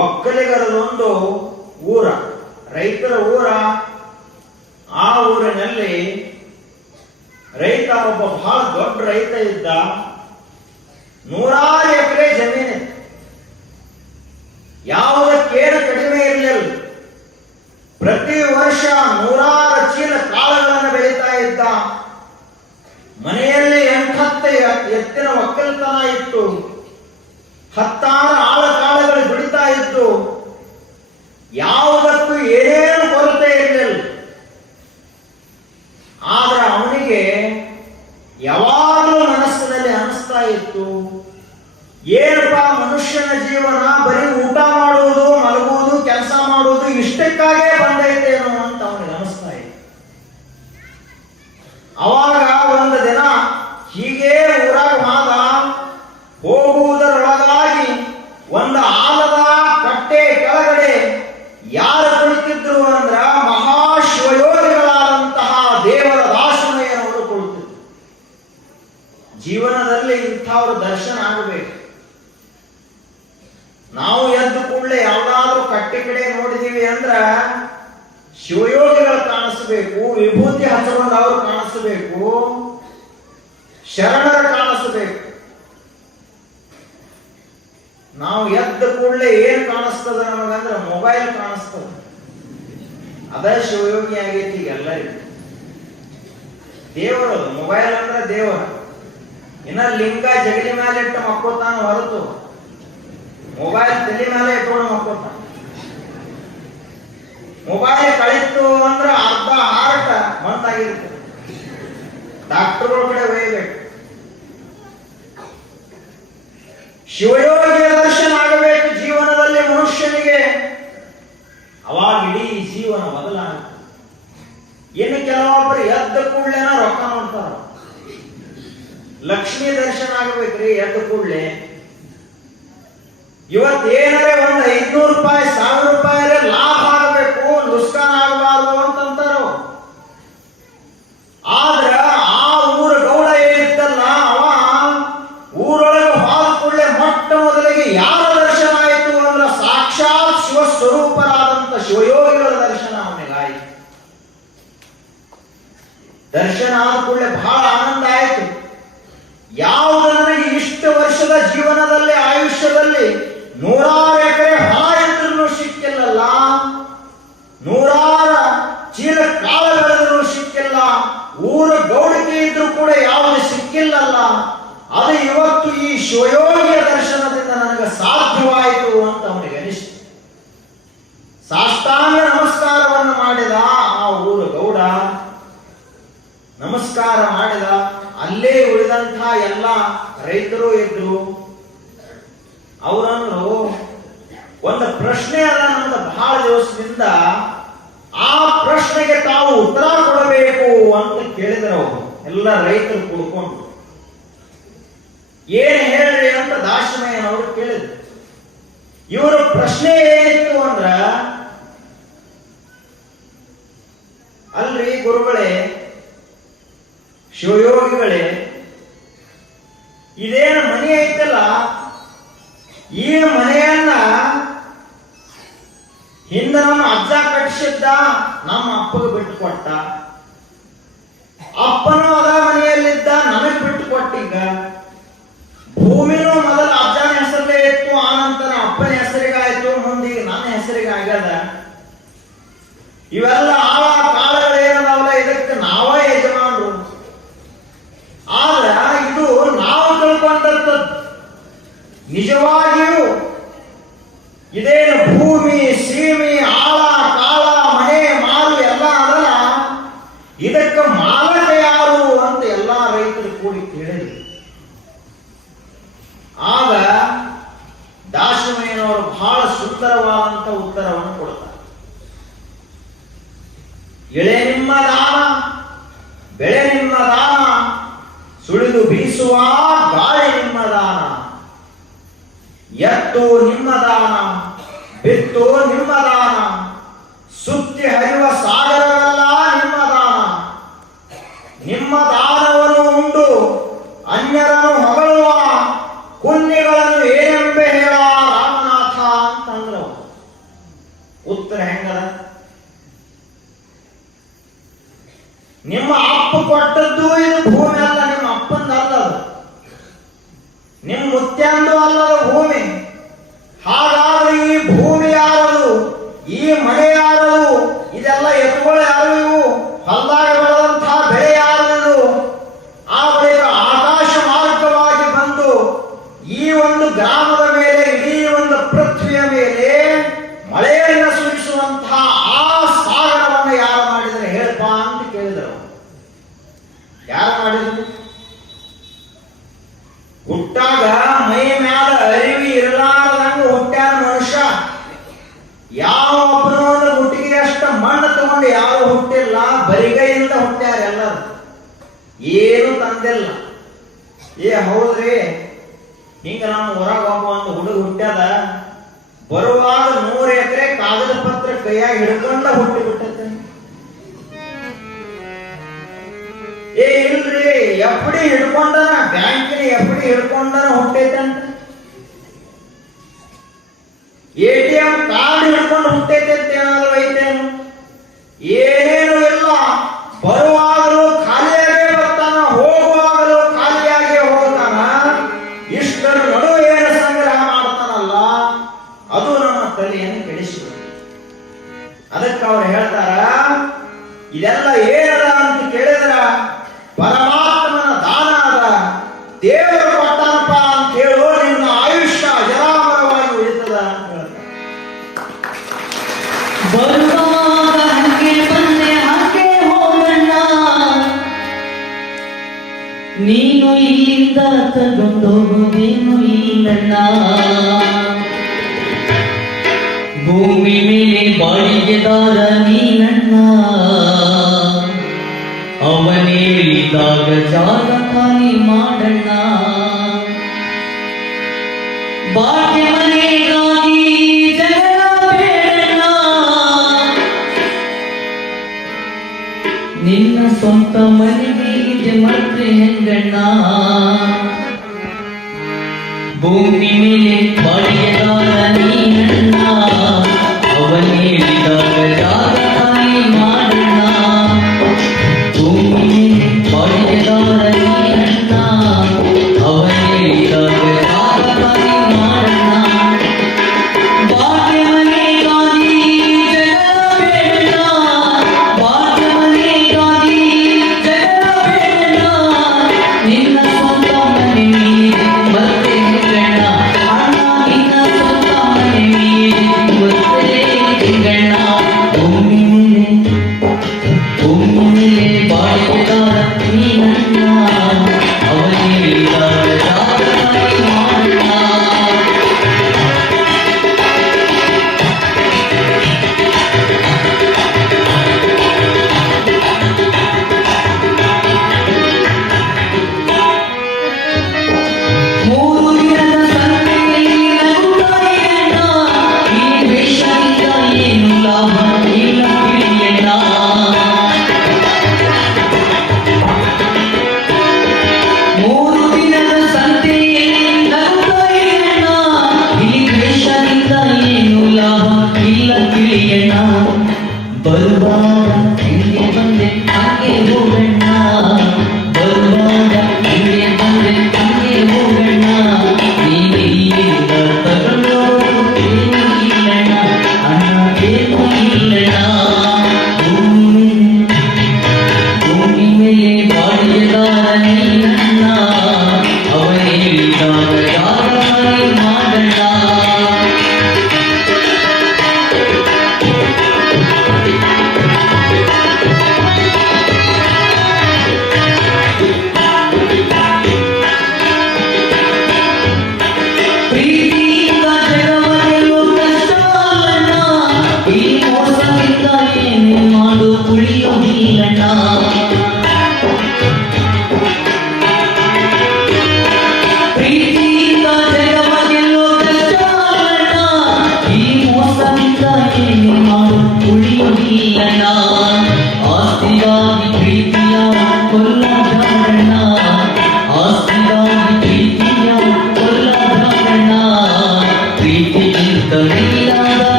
ಒಕ್ಕಲಿಗರದೊಂದು ಊರ, ರೈತರ ಊರ. ಆ ಊರಿನಲ್ಲಿ ರೈತ ಒಬ್ಬ ಬಹಳ ದೊಡ್ಡ ರೈತ ಇದ್ದ. 100 ಎಕರೆ ಜಮೀನಿತ್ತು. ಯಾವುದಕ್ಕೇನು ಕಡಿಮೆ ಇರಲಿಲ್ಲ. ಪ್ರತಿ ವರ್ಷ 100 ಚೀಲ ಕಾಳುಗಳನ್ನು ಬೆಳೀತಾ ಇದ್ದ. ಮನೆಯಲ್ಲಿ 8-10 ಎತ್ತಿನ ಒಕ್ಕಲ್ತನ ಇತ್ತು. 10 ಆಳ ಕಾಳುಗಳು ದುಡಿತಾ ಇತ್ತು. ಯಾವುದಕ್ಕೂ ಏನೇನು ಕೊರತೆ ಇರಲಿಲ್ಲ. ಆದ್ರೆ ಅವನಿಗೆ ಯಾವಾಗಲೂ ಮನಸ್ಸಿನಲ್ಲಿ ಅನಿಸ್ತಾ ಇತ್ತು, ಏನಪ್ಪ ಮನುಷ್ಯನ ಜೀವನ ಬರೀ ಊಟ ಮಾಡುವುದು, ಮಲಗುವುದು, ಕೆಲಸ ಮಾಡುವುದು ಇಷ್ಟಕ್ಕಾಗೇ ಬಂದೈತೇನೋ ಅಂತ ಅವನಿಗೆ ಅನಿಸ್ತಾ ಇತ್ತು. ಅವಾಗ ಒಂದು ದಿನ ಹೀಗೆ ಊರಾಗ ಮಾದ ಹೋಗುವುದರೊಳಗಾಗಿ ಒಂದು ಆಲದ ಕಟ್ಟೆ ಕೆಳಗಡೆ ಯಾರು ಕುಳಿತಿದ್ರು ಅಂದ್ರ ಮಹಾಶಿವಯೋಗಿಗಳಾದಂತಹ ದೇವರ ದಾಶಿಮಯ್ಯನವರು ಕುಳಿತಿದ್ರು. ಜೀವನದಲ್ಲಿ ಇಂಥವ್ರ ದರ್ಶನ ಆಗಬೇಕು. ನಾವು ಎದ್ದು ಕೂಡಲೇ ಯಾವ್ದಾದ್ರೂ ಕಟ್ಟೆ ಕಡೆ ನೋಡಿದೀವಿ ಅಂದ್ರ ಶಿವಯೋಗಿಗಳು ಕಾಣಿಸಬೇಕು, ವಿಭೂತಿ ಹಚ್ಚಿಕೊಂಡು ಅವರು ಕಾಣಿಸಬೇಕು, ಶರಣರು ಕಾಣಿಸಬೇಕು. ನಾವು ಎದ್ದ ಕೂಡಲೇ ಏನ್ ಕಾಣಿಸ್ತದ ನಮಗಂದ್ರೆ ಮೊಬೈಲ್ ಕಾಣಿಸ್ತದ. ಅದೇ ಶಿವಯೋಗಿ ಆಗೈತಿ ಈಗ ಎಲ್ಲರಿಗೂ. ದೇವರು ಮೊಬೈಲ್ ಅಂದ್ರೆ ದೇವರ. ಇನ್ನ ಲಿಂಗ ಜಗಲಿ ಮೇಲೆ ಇಟ್ಟು ಮಕ್ಕೋತಾನ ಹೊರತು ಮೊಬೈಲ್ ತಲೆ ಮೇಲೆ ಇಟ್ಕೊಂಡು ಮಕ್ಕೋತಾನ. ಮೊಬೈಲ್ ಕಳಿತು ಅಂದ್ರೆ ಅರ್ಧ ಹಾರ್ಟ್ ಮಂತಾಗಿರುತ್ತೆ. ಡಾಕ್ಟರ್ಗಳ ಕಡೆ ಒಯ್ಯಬೇಕು. ಶಿವಯೋಗಿಯ ದರ್ಶನ ಆಗಬೇಕು ಜೀವನದಲ್ಲಿ ಮನುಷ್ಯನಿಗೆ. ಅವಾಗ ಇಡೀ ಜೀವನ ಬದಲಾಗುತ್ತೆ. ಇನ್ನು ಕೆಲವೊಬ್ಬರು ಎದ್ದ ಕೂಡಲೇನ ರೊಕ್ಕ ನೋಡ್ತಾರ. ಲಕ್ಷ್ಮೀ ದರ್ಶನ ಆಗಬೇಕ್ರಿ ಎದ್ದ ಕೂಡಲೇ. ಇವತ್ತೇನರೇ ಒಂದು 500 ರೂಪಾಯಿ 1000 ರೂಪಾಯಿ ಲಾಭ ಆಗಬೇಕು, ನುಸ್ಕಾನ್ ಆಗಬಾರ್ದು ಅಂತಂತಾರ. ಆದ್ರ ಆ ಊರ ಗೌಡ ಏನಿತ್ತಲ್ಲ, ಅವ ಊರೊಳಗೆ ಹೋದ ಕೂಡಲೇ ಮೊಟ್ಟ ಮೊದಲಿಗೆ ಯಾರ ದರ್ಶನ ಆಯಿತು ಅಂದ್ರೆ ಸಾಕ್ಷಾತ್ ಶಿವ ಸ್ವರೂಪರಾದಂತ ಶಿವಯೋಗಿಗಳ ದರ್ಶನ ಅವನಿಗಾಯಿತು. ದರ್ಶನ ಆದ ಕೂಡಲೇ ಬಹಳ ಆನಂದ ಆಯಿತು. ಯಾವುದು ನನಗೆ ಇಷ್ಟು ವರ್ಷದ ಜೀವನದಲ್ಲಿ ಆಯುಷ್ಯದಲ್ಲಿ 100 ಎಕರೆ ಹೊಲ ಇದ್ರೂ ಸಿಕ್ಕಿಲ್ಲಲ್ಲ, 100 ಚೀಲ ಕಾಲ ಬೆಳೆದ್ರೂ ಸಿಕ್ಕಿಲ್ಲ, ಊರ ಗೌಡಿಕೆ ಇದ್ರೂ ಕೂಡ ಯಾವುದು ಸಿಕ್ಕಿಲ್ಲಲ್ಲ, ಅದು ಇವತ್ತು ಈ ಶಿವಯೋಗಿಯ ದರ್ಶನದಿಂದ ನನಗೆ ಸಾಧ್ಯವಾಯಿತು ಅಂತ ಅವನಿಗೆ ಅನಿಸ್ತು. ಸಾಷ್ಟಾಂಗ ನಮಸ್ಕಾರವನ್ನು ಮಾಡಿದ ಆ ಊರ ಗೌಡ. ನಮಸ್ಕಾರ ಮಾಡಿದ. ಅಲ್ಲೇ ಉಳಿದಂತಹ ಎಲ್ಲ ರೈತ ರೈತರು ಇದ್ರು. ಅವರನ್ನು ಒಂದು ಪ್ರಶ್ನೆ ಅದ ನಮ್ದು ಬಹಳ ದಿವಸದಿಂದ, ಆ ಪ್ರಶ್ನೆಗೆ ತಾವು ಉತ್ತರ ಕೊಡಬೇಕು ಅಂತ ಕೇಳಿದ್ರು. ಅವರು ಎಲ್ಲ ರೈತರು ಕುಡ್ಕೊಂಡು ಏನ್ ಹೇಳ್ರಿ ಅಂತ ದಾಶಮಯ್ಯನವರು ಕೇಳಿದ್ರು. ಇವರ ಪ್ರಶ್ನೆ ಏನಿತ್ತು ಅಂದ್ರ, ಅಲ್ರಿ ಗುರುಗಳೇ, ಶಿವಯೋಗಿಗಳೇ, ಇದೇನು ಮನೆ ಐತಲ್ಲ, ಈ ಮನೆಯನ್ನ ಹಿಂದ ನಮ್ಮ ಅಜ್ಜ ಕಟ್ಟಿಸಿದ್ದ, ನಮ್ಮ ಅಪ್ಪಗೆ ಬಿಟ್ಟು ಕೊಟ್ಟ. ಅಪ್ಪನೂ ಅದ ಮನೆಯಲ್ಲಿದ್ದ, ನನಗೆ ಬಿಟ್ಟು ಕೊಟ್ಟೀಗ. ಭೂಮಿನೂ ಮೊದಲ ಅಜ್ಜನ ಹೆಸರಲ್ಲೇ ಇತ್ತು, ಆನಂತರ ಅಪ್ಪನ ಹೆಸರಿಗಾಯ್ತು, ಮುಂದೆ ನನ್ನ ಹೆಸರಿಗೆ ಆಗ್ಯದ. ಇವೆಲ್ಲ ಆಳ ಕಾಲಗಳೇನದಾವಲ್ಲ, ಇದಕ್ಕೆ ನಾವೇ ಯಜಮಾನರು. ಆದ್ರ ಇದು ನಾವು ತಿಳ್ಕೊಂಡದ್ದು. ನಿಜವಾಗಿಯೂ ಇದೇನು ಭೂಮಿ, ಸೀಮೆ, ಆಳ, ಕಾಳ, ಮನೆ, ಮಾರು ಎಲ್ಲ ಅದಲ್ಲ, ಇದಕ್ಕೆ ಮಾಲಕ ಯಾರು ಅಂತ ಎಲ್ಲಾ ರೈತರು ಕೂಡಿ ಕೇಳಿದ್ರು. ಆಗ ದಾಶಮಯ್ಯನವರು ಬಹಳ ಸುಂದರವಾದಂತ ಉತ್ತರವನ್ನು ಕೊಡ್ತಾರೆ. ಎಳೆ ನಿಮ್ಮ ದಾನ, ಬೆಳೆ ನಿಮ್ಮ ದಾನ, ಸುಳಿದು ಬೀಸುವ ಗಾಳಿ ನಿಮ್ಮ ದಾನ, ಎತ್ತು ನಿಮ್ಮ ದಾನ, ಬಿತ್ತು ನಿಮ್ಮ ದಾನ, ಸುತ್ತಿ ಹರಿಯುವ ಸಾಗರವೆಲ್ಲ ನಿಮ್ಮ ದಾನ. ನಿಮ್ಮ ದಾನವನ್ನು ಉಂಡು ಅನ್ಯರನ್ನು ಹೊಗಳುವ ಪುಣ್ಯಗಳನ್ನು ಏನೆಂಬೆ ಹೇಳ ರಾಮನಾಥ ಅಂತಂದ್ರು. ಉತ್ತರ ಹೆಂಗದ? ನಿಮ್ಮ ಅಪ್ಪ ಕೊಟ್ಟದ್ದು ಇದು ಭೂಮಿ ಅಲ್ಲ, ನಿಮ್ಮ ಅಪ್ಪಂದಲ್ಲ, ನಿಮ್ಮ ಮುತ್ಯಾಂದು ಅಲ್ಲದ ಭೂಮಿ. ಹಾಗಾದ್ರೆ ಈ ಭೂಮಿ ಯಾರದು? ಈ ಮನೆ ಯಾರದು? ಇದೆಲ್ಲ ಎತ್ತುಗಳು ಯಾರು? ಇವು ಹೊಲದಾಗ ಬೆಳೆದಂತಹ ಬೆಳೆ ಯಾರದು? ಆ ಬಳಿಕ ಆಕಾಶ ಮಾರ್ಗವಾಗಿ ಬಂದು ಈ ಒಂದು ಗ್ರಾಮದ ಮೇಲೆ, ಇಡೀ ಒಂದು ಪೃಥ್ವಿಯ ಮೇಲೆ ಮಳೆಯನ್ನು ಸುರಿಸುವಂತಹ ಆ ಸಾಗರವನ್ನು ಯಾರು ಮಾಡಿದರೆ ಹೇಳಪ್ಪ ಅಂತ ಕೇಳಿದರು. ಯಾರು ಮಾಡಿದ್ರು? ಹುಟ್ಟಾಗ ಮೈ ಮ್ಯಾಲ ಅರಿವಿ ಇರಲಾರದಂಗ ಹುಟ್ಟ್ಯಾನ ಮನುಷ್ಯ. ಯಾವ ಒಬ್ಬನ ಒಂದು ಹುಟ್ಟಿಗೆ ಅಷ್ಟ ಮಣ್ಣು ತಗೊಂಡು ಯಾರು ಹುಟ್ಟಿಲ್ಲ, ಬರಿಗೈಯಿಂದ ಹುಟ್ಟ್ಯಾರ ಎಲ್ಲರೂ, ಏನು ತಂದಿಲ್ಲ. ಹೌದ್ರಿ, ಹಿಂಗ ನಮ್ಮ ಹೊರಗೆ ಒಬ್ಬ ಒಂದು ಹುಡುಗ ಹುಟ್ಟ್ಯಾದ, ಬರುವಾಗ 100 ಎಕರೆ ಕಾಗದ ಪತ್ರ ಕೈಯಾಗಿ ಹಿಡ್ಕೊಂಡ ಹುಟ್ಟಿ ಬಿಟ್ಟೈತೆ. ಇಲ್ರಿ, ಎಫ್ಡಿ ಹಿಡ್ಕೊಂಡನ, ಬ್ಯಾಂಕಿನ ಎಫ್ಡಿ ಹಿಡ್ಕೊಂಡನ ಹುಟ್ಟೈತಂತ. ATM ಕಾರ್ಡ್ ಹಿಡ್ಕೊಂಡು ಹುಟ್ಟೈತೆ ಅಂತ ಏನಾದ್ರು ಐತೇನು? ಏನೇನು ಇಲ್ಲ. ಬರುವಾಗಲೂ ಖಾಲಿಯಾಗೇ ಬರ್ತಾನ, ಹೋಗುವಾಗಲೂ ಖಾಲಿಯಾಗೇ ಹೋಗ್ತಾನ. ಇಷ್ಟರ ನಡುವೆ ಏನು ಸಂಗ್ರಹ ಮಾಡ್ತಾನಲ್ಲ, ಅದು ನಮ್ಮ ತಲೆಯನ್ನು ಕೆಡಿಸಿದ್ರು. ಅದಕ್ಕೆ ಅವ್ರು ಹೇಳ್ತಾರ, ಇದೆಲ್ಲ ಏನದ ಅಂತ ಕೇಳಿದ್ರ ಪರಮಾತ್ಮನ ದಾನ ಅದ, ದೇವರು ಕೊಟ್ಟಾನಪ್ಪ ಅಂತ ಹೇಳೋ, ನಿನ್ನ ಆಯುಷ್ಯ ಅಜರಾಮರವಾಗಿ ಉಳಿತದ ಅಂತ ಹೇಳ್ತಾರೆ. ಬರುವಾಗ ಹಂಗೆ ಬಂದೆ ಹಾಗೆ ಹೋಗಣ್ಣ, ನೀನು ಇಲ್ಲಿಂದ ತಗೊಂಡೋಗುವುದೇನು ಇಲ್ಲಣ್ಣ. ಭೂಮಿ ಮೇಲೆ ಬಾಡಿಗೆದಾರ ನೀನಣ್ಣ, ಅವನೇಳಿದಾಗ ಜಾಗ ಖಾಲಿ ಮಾಡಣ್ಣ. ಬಾಕಿ ಮನೆಗಾಗಿ ಜಗಳ ಬೇಡಣ್ಣ, ನಿನ್ನ ಸ್ವಂತ ಮನೆಗೆ ಇದೆ ಮತ್ತೆ ಹೆಂಗಣ್ಣ. ಭೂಮಿ ಮೇಲೆ ಬಾಡಿಗೆದಾರ ನೀನಣ್ಣ, ಅವನೇಳಿದಾಗ ಜಾಗ ಖಾಲಿ ಮಾಡಣ್ಣ. ಭೂಮಿ ಮೇಲೆ ಬಾಡಿಗೆದಾರ ನೀನಣ್ಣ, ಅವನೇಳಿದಾಗ ಜಾಗ ಖಾಲಿ ಮಾಡಣ್ಣ. ಬಾಕಿ ಮನೆಗಾಗಿ ಜಗಳ ಬೇಡಣ್ಣ, ಬಾಕಿ ಮನೆಗಾಗಿ ಜಗಳ ಬೇಡಣ್ಣ, ನಿನ್ನ ಸ್ವಂತ ಮನೆ ಮತ್ತೆ ಹೆಂಗಣ್ಣ. ಅಣ್ಣ, ನಿನ್ನ ಸ್ವಂತ ಮನೆ ಮತ್ತೆ ಹೆಂಗಣ್ಣ.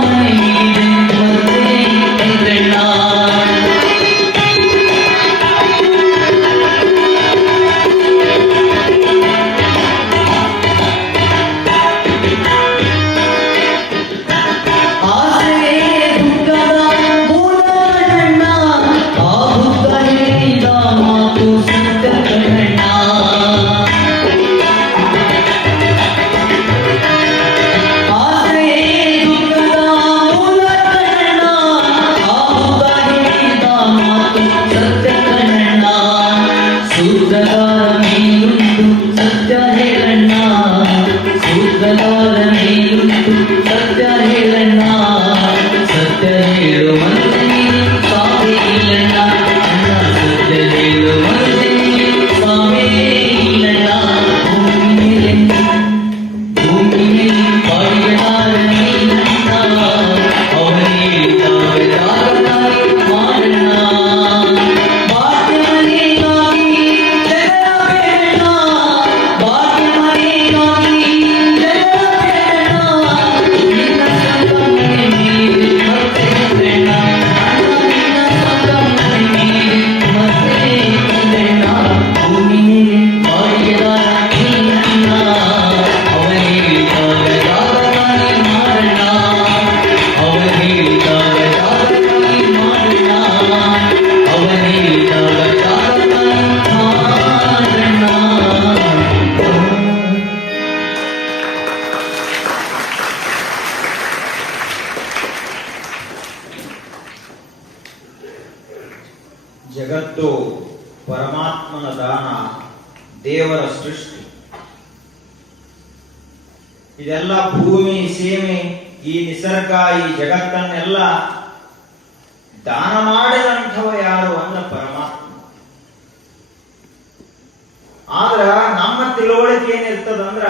ಮನೆ ಮೀದೆ ಮತ್ತೆ ಚಂದ್ರಣ್ಣ. ಜಗತ್ತು ಪರಮಾತ್ಮನ ದಾನ, ದೇವರ ಸೃಷ್ಟಿ. ಇದೆಲ್ಲ ಭೂಮಿ ಸೀಮೆ, ಈ ನಿಸರ್ಗ, ಈ ಜಗತ್ತನ್ನೆಲ್ಲ ದಾನ ಮಾಡಿದಂಥವ ಯಾರು ಅಂದ್ರೆ ಪರಮಾತ್ಮ. ಆದ್ರ ನಮ್ಮ ತಿಳುವಳಿಕೆ ಏನಿರ್ತದಂದ್ರ,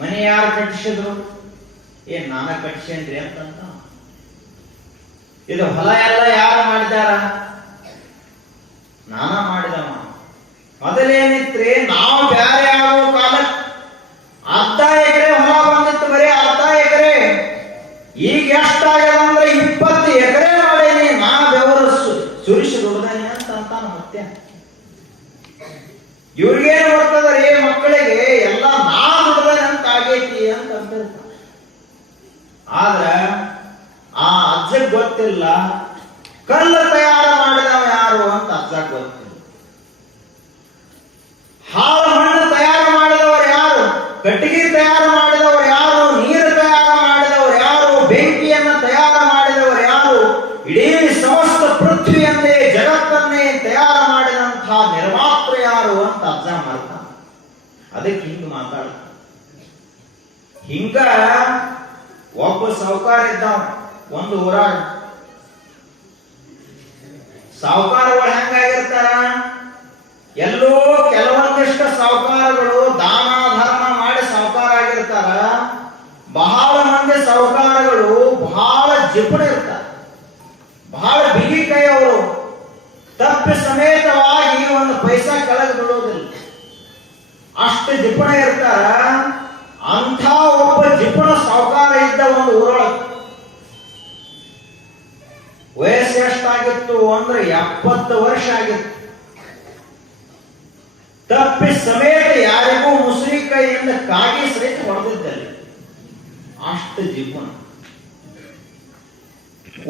ಮನೆ ಯಾರು ಕಟ್ಟಿಸಿದ್ರು, ನಾನ ಕಟ್ಟಿಸೇನ್ರಿ ಅಂತಂತ. ಇದು ಹೊಲ ಎಲ್ಲ ಯಾರು ಮಾಡಿದಾರ, ನಾನ ಮಾಡಿದವ. ಮೊದಲೇನಿತ್ರಿ, ನಾವು ಬ್ಯಾರೆ ಆಗೋ ಕಾಲ ಅರ್ಧ ಎಕರೆ ಹೊಲ ಬಂದಿತ್ತು, ಬರೀ ಅರ್ಧ ಎಕರೆ. ಈಗ ಎಷ್ಟಾಗ್ಯದ ಅಂದ್ರೆ 20 ಎಕರೆ ಮಾಡೇನಿ, ನಾ ಬೆವರು ಸುರಿಸಿ ದುಡ್ದೇನೆ ಅಂತ ಅಂತಾನ. ಮತ್ತೆ ಇವ್ರಿಗೇನು ಬರ್ತದ್ರಿ, ಮಕ್ಕಳಿಗೆ ಎಲ್ಲ ನಾ ದುಡ್ದೇನೆ ಅಂತ ಆಗೈತಿ ಅಂತ ಅಂತಿರ್ತಾರ. ಆದ್ರ ಆ ಅಜ್ಜಗ್ ಗೊತ್ತಿಲ್ಲ ಕಲ್ಲು ತಯಾರು ಮಾಡಿದವ ಯಾರು ಅಂತ ಅಜ್ಜಗ್ ಗೊತ್ತಿಲ್ಲ. ಹಾಳು ಮಣ್ಣು ತಯಾರು ಮಾಡಿದವರು ಯಾರು, ಕಟ್ಟಿಗೆ ತಯಾರು ಮಾಡಿದವರು ಯಾರು, ನೀರು ತಯಾರು ಮಾಡಿದವರು ಯಾರು, ಬೆಂಕಿಯನ್ನು ತಯಾರು ಮಾಡಿದವರು ಯಾರು, ಇಡೀ ಸಮಸ್ತ ಪೃಥ್ವಿಯನ್ನೇ ಜಗತ್ತನ್ನೇ ತಯಾರು ಮಾಡಿದಂತಹ ನಿರ್ಮಾತೃ ಯಾರು ಅಂತ ಅಜ್ಜ ಮಾಡ್ತಾನೆ. ಅದಕ್ಕೆ ಹಿಂಗ ಮಾತಾಡ್ತಾನೆ. ಹಿಂಗ ಒಬ್ಬ ಸಾಹುಕಾರ ಇದ್ದಾವ ಒಂದು ಊರಾಗ. ಸಾಹುಕಾರಗಳು ಹೆಂಗಾಗಿರ್ತಾರ, ಎಲ್ಲೋ ಕೆಲವೊಂದಿಷ್ಟು ಸಾಹುಕಾರಗಳು ದಾನ ಧರ್ಮ ಮಾಡಿ ಸಾಹುಕಾರ ಆಗಿರ್ತಾರ. ಬಹಳ ಮಂದಿ ಸಾಹುಕಾರಗಳು ಬಹಳ ಜಿಪುಣ ಇರ್ತಾರ, ಬಹಳ ಬಿಗಿ ಕೈ. ಅವರು ತಪ್ಪಿ ಸಮೇತವಾಗಿ ಒಂದು ಪೈಸಾ ಕೆಳಗೆ ಬಿಡೋದಿಲ್ಲ, ಅಷ್ಟು ಜಿಪುಣ ಇರ್ತಾರ. ಅಂಥ ಒಬ್ಬ ಜಿಪುಣ ಸಾಹುಕಾರ ಇದ್ದ ಒಂದು ಊರೊಳಗೆ. ವಯಸ್ಸು ಎಷ್ಟಾಗಿತ್ತು ಅಂದ್ರೆ 70 ವರ್ಷ ಆಗಿತ್ತು. ತಪ್ಪಿ ಸಮೇತ ಯಾರಿಗೂ ಮುಸ್ರಿ ಕೈಯಿಂದ ಕಾಗಿ ಸಹಿತ ಹೊಡೆದಿದ್ದಲ್ಲಿ, ಅಷ್ಟು ಜಿಪುಣ.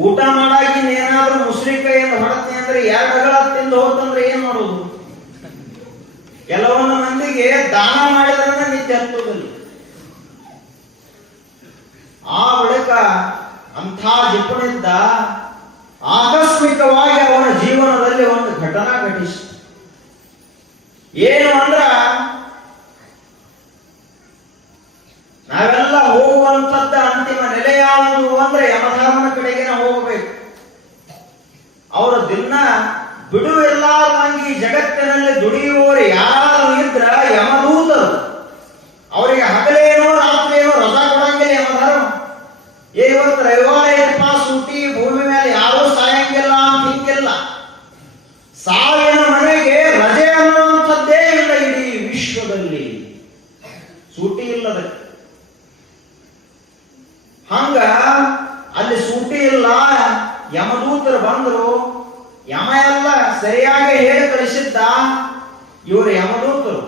ಊಟ ಮಾಡಾಗಿ ಏನಾದ್ರೂ ಮುಸ್ರಿ ಕೈಯಿಂದ ಹೊಡೆದ್ನಿ ಅಂದ್ರೆ 2 ಅಗಳ ತಿಂದು ಹೋತಂದ್ರೆ ಏನ್ ಮಾಡೋದು? ಕೆಲವೊಂದು ಮಂದಿಗೆ ದಾನ ಮಾಡಿದ್ರೆ ನಿತ್ಯ ಹತ್ತೋದಿಲ್ಲ. ಆ ಬಳಿಕ ಅಂಥ ಜಿಪುಣಿದ್ದ ಆಕಸ್ಮಿಕವಾಗಿ ಅವನ ಜೀವನದಲ್ಲಿ ಒಂದು ಘಟನಾ ಘಟಿಸಿತು. ಏನು ಅಂದ್ರ, ನಾವೆಲ್ಲ ಹೋಗುವಂತದ್ದ ಅಂತಿಮ ನೆಲೆ ಯಾವುದು ಅಂದ್ರೆ ಯಮಧರ್ಮನ ಕಡೆಗೆ ಹೋಗಬೇಕು. ಅವರು ದಿನ ಬಿಡುವಿರಲಾರ್ದಂಗೆ ಈ ಜಗತ್ತಿನಲ್ಲಿ ದುಡಿಯುವವರು ಯಾರು ಇದ್ರ ಯಮದೂತರು. ಅವರಿಗೆ ಹಗಲೇನೋ ರಾತ್ರಿಯೇನೋ ರಜಾ ಕೊಡಂಗಿಲ್ಲ ಯಮಧರ್ಮ. ಇವತ್ತು ರವಿವಾರ ಏನಪ್ಪಾ ಸೂಟಿ, ಭೂಮಿ ಮೇಲೆ ಯಾರೂ ಸಾಯಂಗಿಲ್ಲ ಅಂತ ಹಿಂಗಿಲ್ಲ. ಸಾವಿನ ಮನೆಗೆ ರಜೆ ಅನ್ನುವಂಥದ್ದೇ ಇಲ್ಲ ಇಡೀ ವಿಶ್ವದಲ್ಲಿ, ಸೂಟಿ ಇಲ್ಲದ. ಹಂಗ ಅಲ್ಲಿ ಸೂಟಿ ಇಲ್ಲ. ಯಮದೂತರು ಬಂದ್ರು, ಯಮ ಎಲ್ಲ ಸರಿಯಾಗಿ ಹೇಳಿ ಕಳಿಸಿದ್ದ. ಇವರು ಯಮದೂತರು,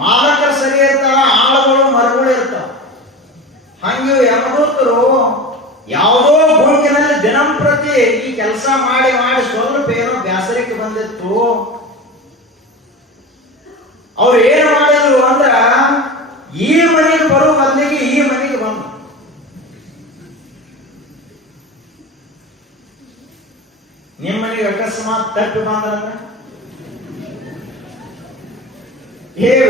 ಮಾಲಕರು ಸರಿ ಇರ್ತಾರ, ಆಳುಗಳು ಮರಗಳು ಇರ್ತಾವ. ಹಂಗೆ ಯಮದೂತರು ಯಾವುದೋ ಗುಂಪಿನಲ್ಲಿ ದಿನಂಪ್ರತಿ ಈ ಕೆಲಸ ಮಾಡಿ ಮಾಡಿ ಸ್ವಲ್ಪ ಏನೋ ಬ್ಯಾಸರಕ್ಕೆ ಬಂದಿತ್ತು. ಅವ್ರು ಏನ್ ಮಾಡಿದ್ರು ಅಂದ್ರ, ಈ ಮನೆಗೆ ಬರೋ ಬದಲಿಗೆ ಈ ಮನೆಗೆ ಬಂದ್ರು. ನಿಮ್ಮ ಮನೆಗೆ ಅಕಸ್ಮಾತ್ ತಪ್ಪಿ ಬಂದ್ರಂದ್ರ,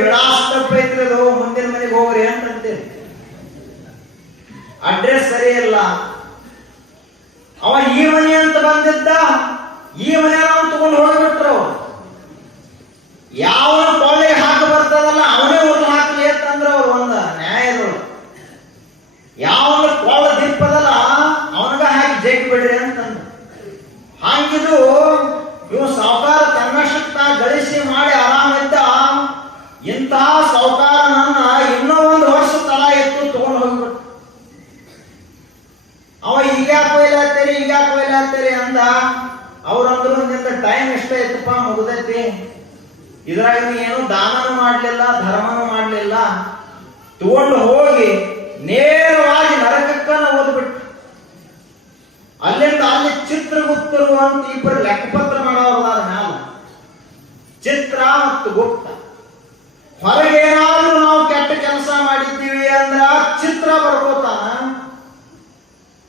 ವಿಳಾಸ ತಪ್ಪೈತ್ರಿ, ಅದು ಮುಂದಿನ ಮನೆಗೆ ಹೋಗ್ರಿ ಅಂತಂತೀರಿ. ಅಡ್ರೆಸ್ ಸರಿ ಇಲ್ಲ. ಅವ ಈ ಮನೆ ಅಂತ ಬಂದಿದ್ದ, ಈ ಮನೆ ನಾವು ತಗೊಂಡು ಹೋಗ್ಬಿಟ್ರು. ಯಾವ ಕೊಳ್ಳೆಗೆ ಹಾಕಿ ಬರ್ತದಲ್ಲ ಅವನೇ ಒಂದು ಹಾಕಲಿ ಅಂತಂದ್ರ ಅವ್ರು ಒಂದು ನ್ಯಾಯದವರು. ಯಾವ ಕೊಳ್ಳ ದಿಪ್ಪದಲ್ಲ ಅವನಿಗ ಹಾಕಿ ಜಗ್ಗಿ ಬಿಡ್ರಿ ಅಂತಂದ್ರು. ಹಂಗಿದು ಇವು ಸಾವುಕಾರ ತನ್ನಷ್ಟಕ್ಕ ಗಳಿಸಿ ಮಾಡಿ ಆರಾಮಿದ್ದ. ಇಂತಹ ಸಾವುಕಾರನನ್ನ ಇನ್ನೂ ಒಂದು ವರ್ಷ ತಲ ಎತ್ತು ತಗೊಂಡು ಹೋಗ್ಬಿಟ್ಟು, ಅವ ಈಗ ಕೊಯ್ಲಾಗ್ತೀರಿ ಅಂದ. ಅವ್ರಂದ್ರು ನಿಂದ ಟೈಮ್ ಎಷ್ಟ ಐತಪ್ಪ, ಮುಗ್ದೈತಿ, ಇದ್ರಾಗ ನೀ ಏನು ದಾನನೂ ಮಾಡ್ಲಿಲ್ಲ, ಧರ್ಮನೂ ಮಾಡ್ಲಿಲ್ಲ, ತಗೊಂಡು ಹೋಗಿ ನೇರವಾಗಿ ನರಕಕ್ಕನ ಓದ್ಬಿಟ್ಟು ಅಲ್ಲಿಂದ ಅಲ್ಲಿ ಚಿತ್ರಗುಪ್ತರು ಅಂತ ಇಬ್ಬರು ಲೆಕ್ಕಪತ್ರ ಮಾಡೋರದಾರ ಮ್ಯಾಲ, ಚಿತ್ರ ಮತ್ತು ಗುಪ್ತ. ಹೊರಗೇನಾದ್ರೂ ನಾವು ಕೆಟ್ಟ ಕೆಲಸ ಮಾಡಿದ್ದೀವಿ ಅಂದ್ರ ಚಿತ್ರ ಬರ್ಕೋತಾನ,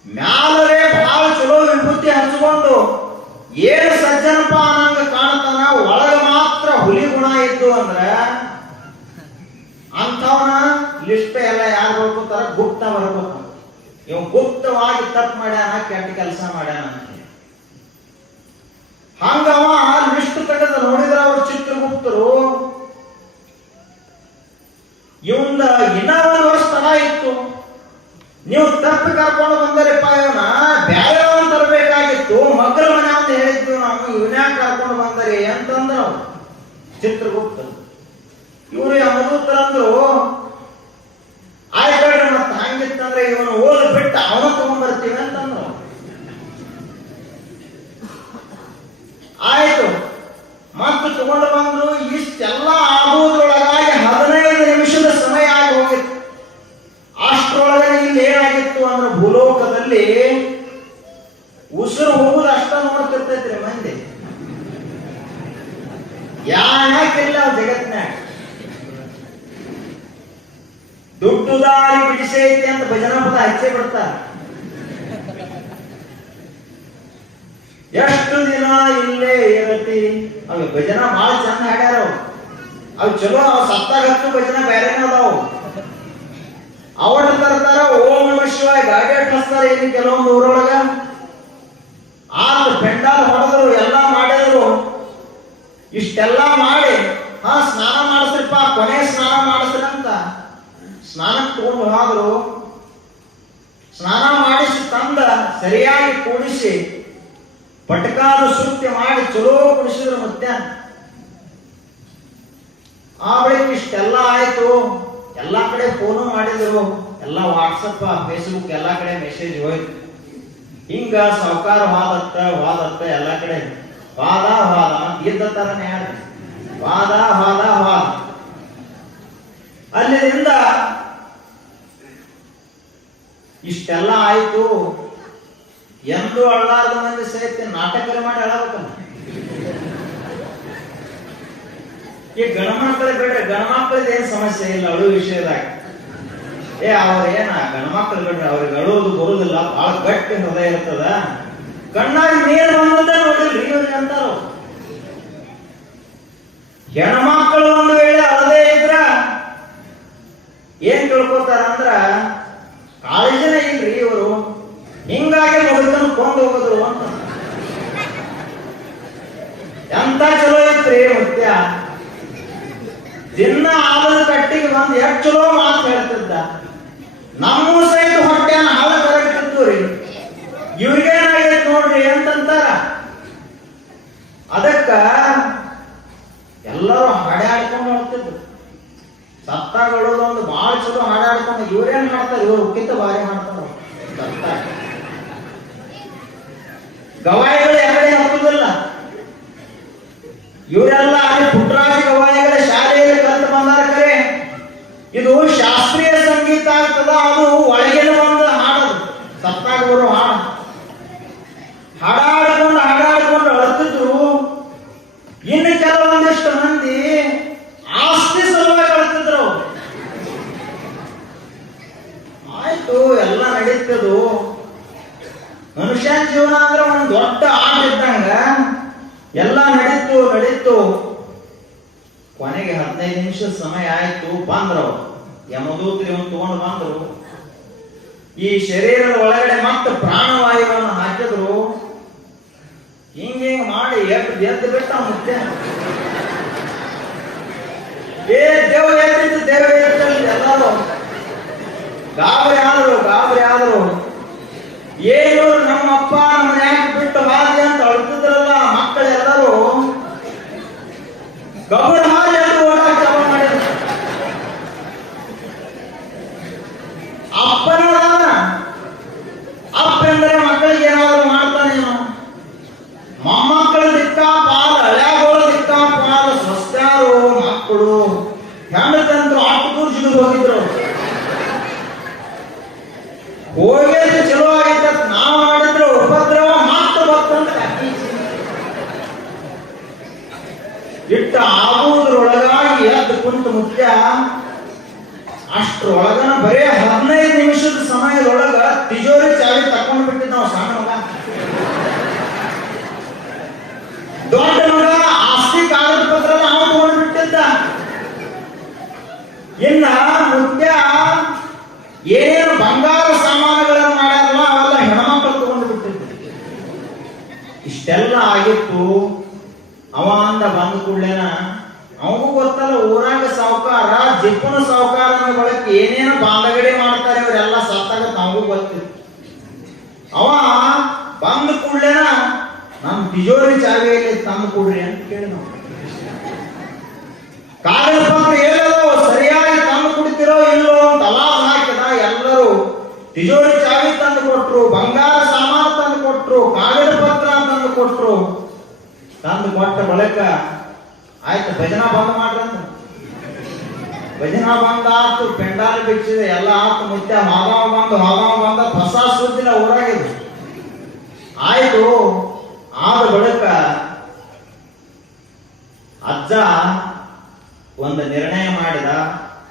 ಮ್ಯಾಲರೇ ಬಹಳ ಚಲೋ ವಿಭೂತಿ ಹಚ್ಕೊಂಡು ಏನು ಸಜ್ಜನಪ್ಪ ಅನ್ನಂಗ ಕಾಣ್ತಾನ, ಒಳಗ ಮಾತ್ರ ಹುಲಿ ಗುಣ ಇದ್ದು ಅಂದ್ರ ಅಂಥವನ ಲಿಸ್ಟ್ ಎಲ್ಲ ಯಾರು ಬರ್ಕೋತಾರ, ಗುಪ್ತ ಬರ್ಕೋತಾನ. ಇವ್ ಗುಪ್ತವಾಗಿ ತಪ್ಪು ಮಾಡ್ಯಾನ, ಕೆಟ್ಟ ಕೆಲಸ ಮಾಡ್ಯಾನ ಅಂತ. ಹಂಗವ ಲಿಸ್ಟ್ ತೆಗೆದು ನೋಡಿದ್ರ ಅವ್ರ ಚಿತ್ರಗುಪ್ತರು, ಇವಂದ ಇನ್ನ ಒಂದು ವರ್ಷ ತಡ ಇತ್ತು. ನೀವು ತಪ್ಪು ಕರ್ಕೊಂಡು ಬಂದರಿಪ್ಪ, ಇವನ ಬ್ಯಾರೆ ತರಬೇಕಾಗಿತ್ತು, ಮಕ್ಕಳ ಮನೆ ಅಂತ ಹೇಳಿದ್ವಿ ನಾವು, ಇವನ್ಯಾಕ ಕರ್ಕೊಂಡು ಬಂದರಿ ಅಂತಂದ್ರ ಚಿತ್ರಗುಪ್ತರು. ಇವರು ಯಮದೂತರಂದ್ರು, ಆಯ್ತು ಮತ್ತೆ ಹಂಗಿತ್ತಂದ್ರೆ ಇವನು ಓದ್ ಬಿಟ್ಟು ಅವನು ತಗೊಂಡ್ಬರ್ತೀವಿ ಅಂತಂದ್ರು. ಆಯ್ತು, ಮತ್ತೆ ತಗೊಂಡು ಬಂದ್ರು. ಇಷ್ಟೆಲ್ಲ ಆಗುವುದ್ರೊಳಗಾಗಿ 15 ನಿಮಿಷದ ಸಮಯ ಆಗಿ ಹೋಗಿತ್ತು. ಅಷ್ಟರೊಳಗೆ ಇಲ್ಲಿ ಏನಾಗಿತ್ತು ಅಂದ್ರೆ, ಭೂಲೋಕದಲ್ಲಿ ಉಸಿರು ಹೋಗುದು ಅಷ್ಟ ನೋಡ್ತಿರ್ತೈತ್ರಿ ಮಂದಿ. ಯಾಕಿಲ್ಲ ಜಗತ್ನ್ಯಾಗ ದುಡ್ಡು ದಾರಿ ಬಿಡಿಸೈತಿ ಅಂತ ಭಜನಾ ಪದ ಹಚ್ಚೆ ಬಿಡ್ತಾರ. ಎಷ್ಟು ದಿನ ಇಲ್ಲೇ ಇರತಿ, ಅವು ಭಜನಾ ಬಹಳ ಚಂದ ಹಾಡ್ಯಾರ. ಅವು ಚಲೋ, ಅವ್ ಸತ್ತಾಗ ಹತ್ತು ಭಜನಾ ಬೇರೆನೇ ಅದಾವು. ಅವಟ್ಟು ತರ್ತಾರ, ಓಂ ನಮಃ ಶಿವಾಯ ಗಾಡಿ ಹಚ್ತಾರ. ಇಲ್ಲಿ ಕೆಲವೊಂದು ಊರೊಳಗ ಪೆಂಡಾಲ್ ಹೊಡೆದ್ರು, ಎಲ್ಲ ಮಾಡಿದ್ರು. ಇಷ್ಟೆಲ್ಲ ಮಾಡಿ ಸ್ನಾನ ಮಾಡಿಸ್ರಿಪ್ಪ, ಕೊನೆ ಸ್ನಾನ ಮಾಡಿಸ್ರಿ ಅಂತ ಸ್ನಾನಕ್ಕೆ ತಗೊಂಡು ಹೋದ್ರು. ಸ್ನಾನ ಮಾಡಿಸಿ ತಂದ ಸರಿಯಾಗಿ ಕೂಡಿಸಿ ಪಟಕಾದ ಸುತ್ತಿ ಮಾಡಿ ಚಲೋ ಕುಡಿಸಿದ್ರು ಮಧ್ಯಾಹ್ನ. ಆ ಬಳಿಕ ಇಷ್ಟೆಲ್ಲ ಆಯ್ತು. ಎಲ್ಲಾ ಕಡೆ ಫೋನು ಮಾಡಿದ್ರು, ಎಲ್ಲ ವಾಟ್ಸಪ್ ಫೇಸ್ಬುಕ್ ಎಲ್ಲಾ ಕಡೆ ಮೆಸೇಜ್ ಹೋಯ್ತು. ಹಿಂಗ ಸಾವುಕಾರ ವಾದತ್ತ ಎಲ್ಲಾ ಕಡೆ ವಾದ ಇದ್ದ ತರನೇ ವಾದ. ಅಲ್ಲಿಂದ ಇಷ್ಟೆಲ್ಲ ಆಯ್ತು. ಎಂದು ಅಳ್ಳಾರ್ದ ಮಂದಿ ಸಹಿತ ನಾಟಕ ಮಾಡಿ ಅಳಬೇಕಲ್ಲ. ಈ ಗಣಮಕ್ಕಳಿಗೆ ಬಿಡ್ರಿ, ಗಣಮಕ್ಕಳಿಗೆ ಏನ್ ಸಮಸ್ಯೆ ಇಲ್ಲ ಅಳು ವಿಷಯದಾಗ. ಅವ್ರೇನ ಗಣಮಕ್ಕಳು ಬಿಡ್ರಿ, ಅವ್ರಿಗೆ ಅಳೋದು ಬರುದಿಲ್ಲ, ಬಹಳ ಗಟ್ಟಿ ಹೃದಯ ಇರ್ತದ. ಕಣ್ಣಾಗಿ ನೀರು ಬಂದದ ನೋಡಿಲ್ರಿ ಇವ್ರಿಗೆ ಅಂತಾರ. ಹೆಣ್ಮಕ್ಕಳು ಒಂದು ವೇಳೆ ಅಳದೇ ಇದ್ರ ಏನ್ ತಿಳ್ಕೊತಾರಂದ್ರ, ಕಾಳಜಿನ ಇಲ್ರಿ ಇವರು, ಹಿಂಗಾಗಿ ಮುದುಕನ್ನು ಕೊಂದು ಹೋಗುದ್ರು ಅಂತ. ಎಂತ ಚಲೋ ಇತ್ರಿ ಮುತ್ಯ, ದಿನ ಆಲದ ಕಟ್ಟಿಗೆ ಬಂದು ಎಷ್ಟು ಚಲೋ ಮಾತು ಹೇಳ್ತಿದ್ದ. ನಮ್ಮ ಸಹಿತ ಹೊಟ್ಟೆನ ಹಾಳ ಕರಗ್ತಿದ್ದು ರೀ, ಇವ್ರಿಗೇನಾಗೈತೆ ನೋಡ್ರಿ ಅಂತಂತಾರ. ಅದಕ್ಕ ಎಲ್ಲರೂ ಹಾಡಾಡ್ಕೊಂಡು ಹೋಗ್ತಿದ್ರು. ಸತ್ತಾಗಳೋದೊಂದು ಬಹಳ ಚಲೋ ಹಾಡಾಡ್ಕೊಂಡು, ಇವ್ರೇನ್ ಮಾಡ್ತಾರೆ, ಇವ್ರು ಉಕ್ಕಿಂತ ಭಾರಿ ಮಾಡ್ತಾರ ಸತ್ತಾಗ. ಗವಾಯಿಗಳು ಯಾಕಡೆ ಹತ್ತುದಿಲ್ಲ. ಇವರೆಲ್ಲ ಅಲ್ಲಿ ಪುಟ್ಟರಾಜ ಗವಾಯಿಗಳ ಶಾಲೆಯಲ್ಲಿ ಕಲಿತು ಬಂದಾರ. ಕರೆ ಇದು ಶಾಸ್ತ್ರೀಯ ಸಂಗೀತ ಆಗ್ತದ, ಅದು ಒಳಗಿನ ಒಂದು ಹಾಡದು, ಸತ್ತಾಗ ಬರೋ ಹಾಡು. ಹಾಡಾಡ್ಕೊಂಡು ಅಳ್ತಿದ್ರು. ಇನ್ನು ಕೆಲವೊಂದಿಷ್ಟು ಮಂದಿ ಆಸ್ತಿ ಸಲುವಾಗಿ ಅಳ್ತಿದ್ರು. ಆಯ್ತು, ಎಲ್ಲ ನಡೀತದು. ಮನುಷ್ಯನ ಜೀವನ ಅಂದ್ರೆ ಒಂದು ದೊಡ್ಡ ಆಟ ಇದ್ದಂಗ. ಎಲ್ಲ ನಡೀತು. ಕೊನೆಗೆ 15 ನಿಮಿಷದ ಸಮಯ ಆಯ್ತು. ಬಂದ್ರು ಯಮದೂತರು ಇವನು ತಗೊಂಡು ಬಂದ್ರು. ಈ ಶರೀರದ ಒಳಗಡೆ ಮತ್ತೆ ಪ್ರಾಣವಾಯುವನ್ನು ಹಾಕಿದ್ರು. ಹಿಂಗೆ ಮಾಡಿ ಎದ್ದು ಬಿಟ್ಟ ಮುತ್ತೆ. ದೇವ ಎತ್ತಿತ್ತು ಎಲ್ಲರೂ ಗಾಬರಿ ಆದ್ರು. ಏನು ನಮ್ಮಪ್ಪ ನಮ್ಮ ಯಾಕೆ ಬಿಟ್ಟು ಹಾದಿ ಅಂತ ಅಳ್ತಿದ್ರಲ್ಲ ಮಕ್ಕಳೆಲ್ಲರೂ ಗಬ್ಬರ ಹಾದಿ ಅಂತ ಓಡಾಟ ಚಾಲ ಮಾಡಿದ್ರು. ಅಪ್ಪ ಎಂದರೆ ಮಕ್ಕಳಿಗೆ ಏನಾದ್ರು ಮಾಡ್ತಾನೆ. ಮೊಮ್ಮಕ್ಕಳು ದಿಕ್ಕ ಪಾಲ, ಹಳ್ಯಾಗೋಳು ದಿಕ್ಕ ಪಾಲ, ಸ್ವಸ್ಥರು ಮಕ್ಕಳು ಹೆಂಡತಂದ್ರು ಆಟು ಕೂರ್ಸಿಗೆ ಹೋಗಿದ್ರು. ಹೋಗಿ ಚಲೋ ಆಗಿದ್ದ ನಾವು ಮಾಡಿದ್ರೆ ಉಪದ್ರವ ಮಾತ್ರ ಬರ್ತಂತ ಇಟ್ಟ ಆಗುವುದ್ರೊಳಗಾಗಿ ಎದ್ದು ಕುಂತು ಮುಖ್ಯ. ಅಷ್ಟ್ರೊಳಗನ ಬರೇ 15 ನಿಮಿಷದ ಸಮಯದೊಳಗ ತಿಜೋರಿ ಚಾವಿ ತಕೊಂಡು ಬಿಟ್ಟಿದ್ದ ನಾವು. ಸಣ್ಣ ಮಗ, ದೊಡ್ಡ ಮಗ ಆಸ್ತಿ ಕಾಗದ ಪತ್ರ ನಾವು ತಗೊಂಡು ಬಿಟ್ಟಿದ್ದ. ಇನ್ನ ಮುಖ್ಯ ಏನೇನು ಬಂಗಾರ ಸಾಮಾನುಗಳನ್ನು ಮಾಡ್ಯಾರಲ್ಲ ಅವೆಲ್ಲ ಹೆಣ್ಮಕ್ಳು ತಗೊಂಡು ಬಿಟ್ಟಿದ್ರು. ಇಷ್ಟೆಲ್ಲ ಆಗಿತ್ತು. ಅವ ಅಂದ ಬಂದ ಕೂಡ್ಲೇನ ಅವನು ಗೊತ್ತಲ್ಲ, ಊರಾಗ ಸಾವುಕಾರ ಜಿಪ್ಪನ ಸಾವುಕಾರನ ಬಳಕೆ ಏನೇನು ಬಾಂಧಗಡಿ ಮಾಡ್ತಾರೆ ಇವರೆಲ್ಲ ಸತ್ತಾಗ ನಮಗೂ ಗೊತ್ತಿತ್ತು. ಅವ ಬಂದ ಕೂಡ್ಲೇನ ನಮ್ ತಿಜೋರಿ ಚಾವಿಯಲ್ಲಿ ತಂದು ಕೊಡ್ರಿ ಅಂತ ಕೇಳಿ ನಾವು. ಕಾಗದ ಪತ್ರ ಹೇಳೋ ಸರಿಯಾಗಿ ತಂದು ಕೊಡ್ತಿರೋ ಇಲ್ಲೋ ಅಂತ ಅಲಾವ್ ಹಾಕಿದ. ಎಲ್ಲರೂ ತಿಜೋರಿ ಚಾವಿ ತಂದು ಕೊಟ್ರು, ಬಂಗಾರ ಸಾಮಾನು ತಂದು ಕೊಟ್ರು, ಕಾಗದ ಪತ್ರ ತಂದು ಕೊಟ್ರು. ತಂದು ಕೊಟ್ಟ ಬಳಿಕ ಆಯ್ತು ಭಜನಾ ಬಂದ್ ಮಾಡ್ರಂತ. ಭಜನಾ ಬಂದ ಆತು, ಪೆಂಡಾಲ ಬಿಚ್ಚಿದೆ, ಎಲ್ಲ ಆತು. ಮುತ್ಯ ಮಾಗಾವ ಬಂದ ಹೊಸ ಸುದ್ದಿನ ಊರಾಗಿದೆ. ಆಯ್ತು, ಆದ ಬಳಿಕ ಅಜ್ಜ ಒಂದು ನಿರ್ಣಯ ಮಾಡಿದ.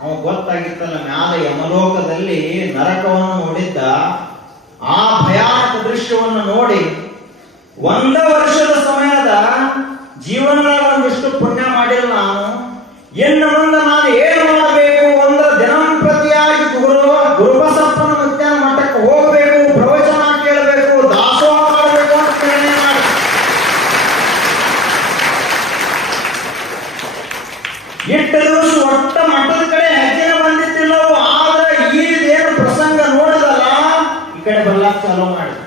ಅವ ಗೊತ್ತಾಗಿತ್ತಲ್ಲ ಮ್ಯಾಲ ಯಮಲೋಕದಲ್ಲಿ ನರಕವನ್ನು ನೋಡಿದ್ದ. ಆ ಭಯಾನಕ ದೃಶ್ಯವನ್ನು ನೋಡಿ 1 ವರ್ಷದ ಸಮಯದ ಜೀವನದ ಒಂದಿಷ್ಟು ಪುಣ್ಯ ಮಾಡಿಲ್ಲ ನಾನು. ಇನ್ನು ಮುಂದೆ ನಾನು ಏನು ಮಾಡಬೇಕು ಅಂದ್ರೆ ದಿನಂಪ್ರತಿಯಾಗಿ ಗುರುಬಸಪ್ಪನ ಮುತ್ಯನ ಮಠಕ್ಕೆ ಹೋಗಬೇಕು, ಪ್ರವಚನ ಕೇಳಬೇಕು, ದಾಸೋಹ ಮಾಡಬೇಕು ಅಂತ ನಿರ್ಣಯ ಮಾಡಿ ಇಟ್ಟ ದಿವಸ ಒಟ್ಟ ಮಠದ ಕಡೆ ಹೆಜ್ಜೆನ ಬಂದಿತ್ತಿಲ್ಲವು. ಆದ್ರೆ ಈದೇನು ಪ್ರಸಂಗ ನೋಡಿದಲ್ಲ ಈ ಕಡೆ ಬರ್ಲಾಕ್ ಚಾಲೂ ಮಾಡಿದ.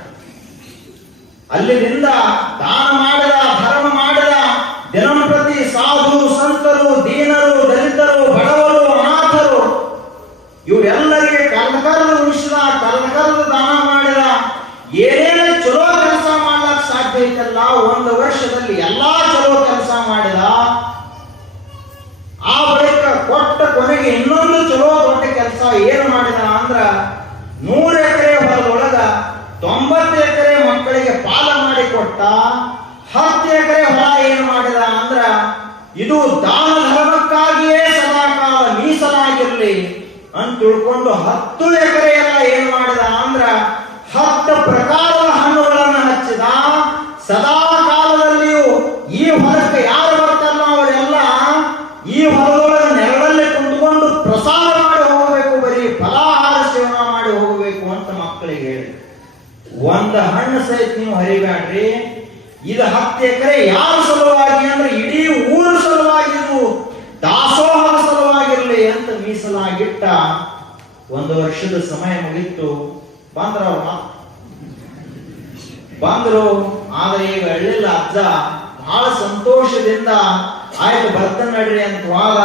ಅಲ್ಲಿಂದ ದಾನ ಮಾಡಿದ, ಧರ್ಮ ಮಾಡಿದ. ದಿನಂಪ್ರತಿ ಸಾಧು ಸಂತರು, ದೀನರು, ದಲಿತರು, ಬಡವರು, ಅನಾಥರು ಇವರೆಲ್ಲರಿಗೆ ಕರ್ಮಕರದ ಉಳಿಸಿದ, ಕರ್ಮಕರದ ದಾನ ಮಾಡಿದ. ಏನೇನು ಚಲೋ ಕೆಲಸ ಮಾಡ್ಲಕ್ ಸಾಧ್ಯ ಐತಲ್ಲ 1 ವರ್ಷದಲ್ಲಿ ಎಲ್ಲಾ ಚಲೋ ಕೆಲಸ ಮಾಡಿದ. ಆ ಬಳಿಕ ಕೊಟ್ಟ ಕೊನೆಗೆ ಇನ್ನೊಂದು ಚಲೋ ದೊಡ್ಡ ಕೆಲಸ ಏನು ಮಾಡಿದ ಅಂದ್ರ 100 ಎಕರೆ ಹೊಲದೊಳಗ 90 ಎಕರೆ ಮಕ್ಕಳಿಗೆ ಪಾಲ ಮಾಡಿ ಕೊಟ್ಟ. 10 ಎಕರೆ ಹೊಲ ಏನು ಮಾಡಿದ ಅಂದ್ರ ಇದು ದಾನ ಧರ್ಮಕ್ಕಾಗಿಯೇ ಸದಾಕಾಲ ಮೀಸಲಾಗಿರ್ಲಿ ಅಂತ ತಿಳ್ಕೊಂಡು 10 ಎಕರೆ ಎಲ್ಲ ಏನು ಮಾಡಿದ ಅಂದ್ರ 10 ಪ್ರಕಾರದ ಹಣ್ಣುಗಳನ್ನು ಹಚ್ಚಿದ. ಸದಾ ಕಾಲದಲ್ಲಿಯೂ ಈ ಹೊಲಕ್ಕೆ ಯಾರು ಬರ್ತಾರಲ್ಲ ಅವರೆಲ್ಲ ಈ ಹೊಲದೊಳಗೆ ನೆರಳಲ್ಲಿ ಕುಂತ್ಕೊಂಡು ಪ್ರಸಾದ ಮಾಡಿ ಹೋಗಬೇಕು, ಬರೀ ಫಲಾಹಾರ ಸೇವನ ಮಾಡಿ ಹೋಗಬೇಕು ಅಂತ ಮಕ್ಕಳಿಗೆ ಹೇಳಿ. 1 ಹಣ್ಣು ಸಹಿತ ನೀವು ಹರಿಬ್ಯಾಡ್ರಿ. ಇದು 10 ಎಕರೆ ಯಾರ ಸಲುವಾಗಿ ಅಂದ್ರೆ ಇಡೀ ಊರ ಸಲುವಾಗಿ, ಇದು ದಾಸೋಹದ ಸಲುವಾಗಿರ್ಲಿ ಅಂತ ಮೀಸಲಾಗಿಟ್ಟ. 1 ವರ್ಷದ ಸಮಯ ಮುಗಿತ್ತು. ಬಂದ್ರು. ಆದ್ರೆ ಈಗ ಹಳ್ಳಿಲ್ಲ. ಅಜ್ಜ ಬಹಳ ಸಂತೋಷದಿಂದ ಆಯ್ತು ಬರ್ತಾನೆ ನಡ್ರಿ ಅಂತ ವಾದ.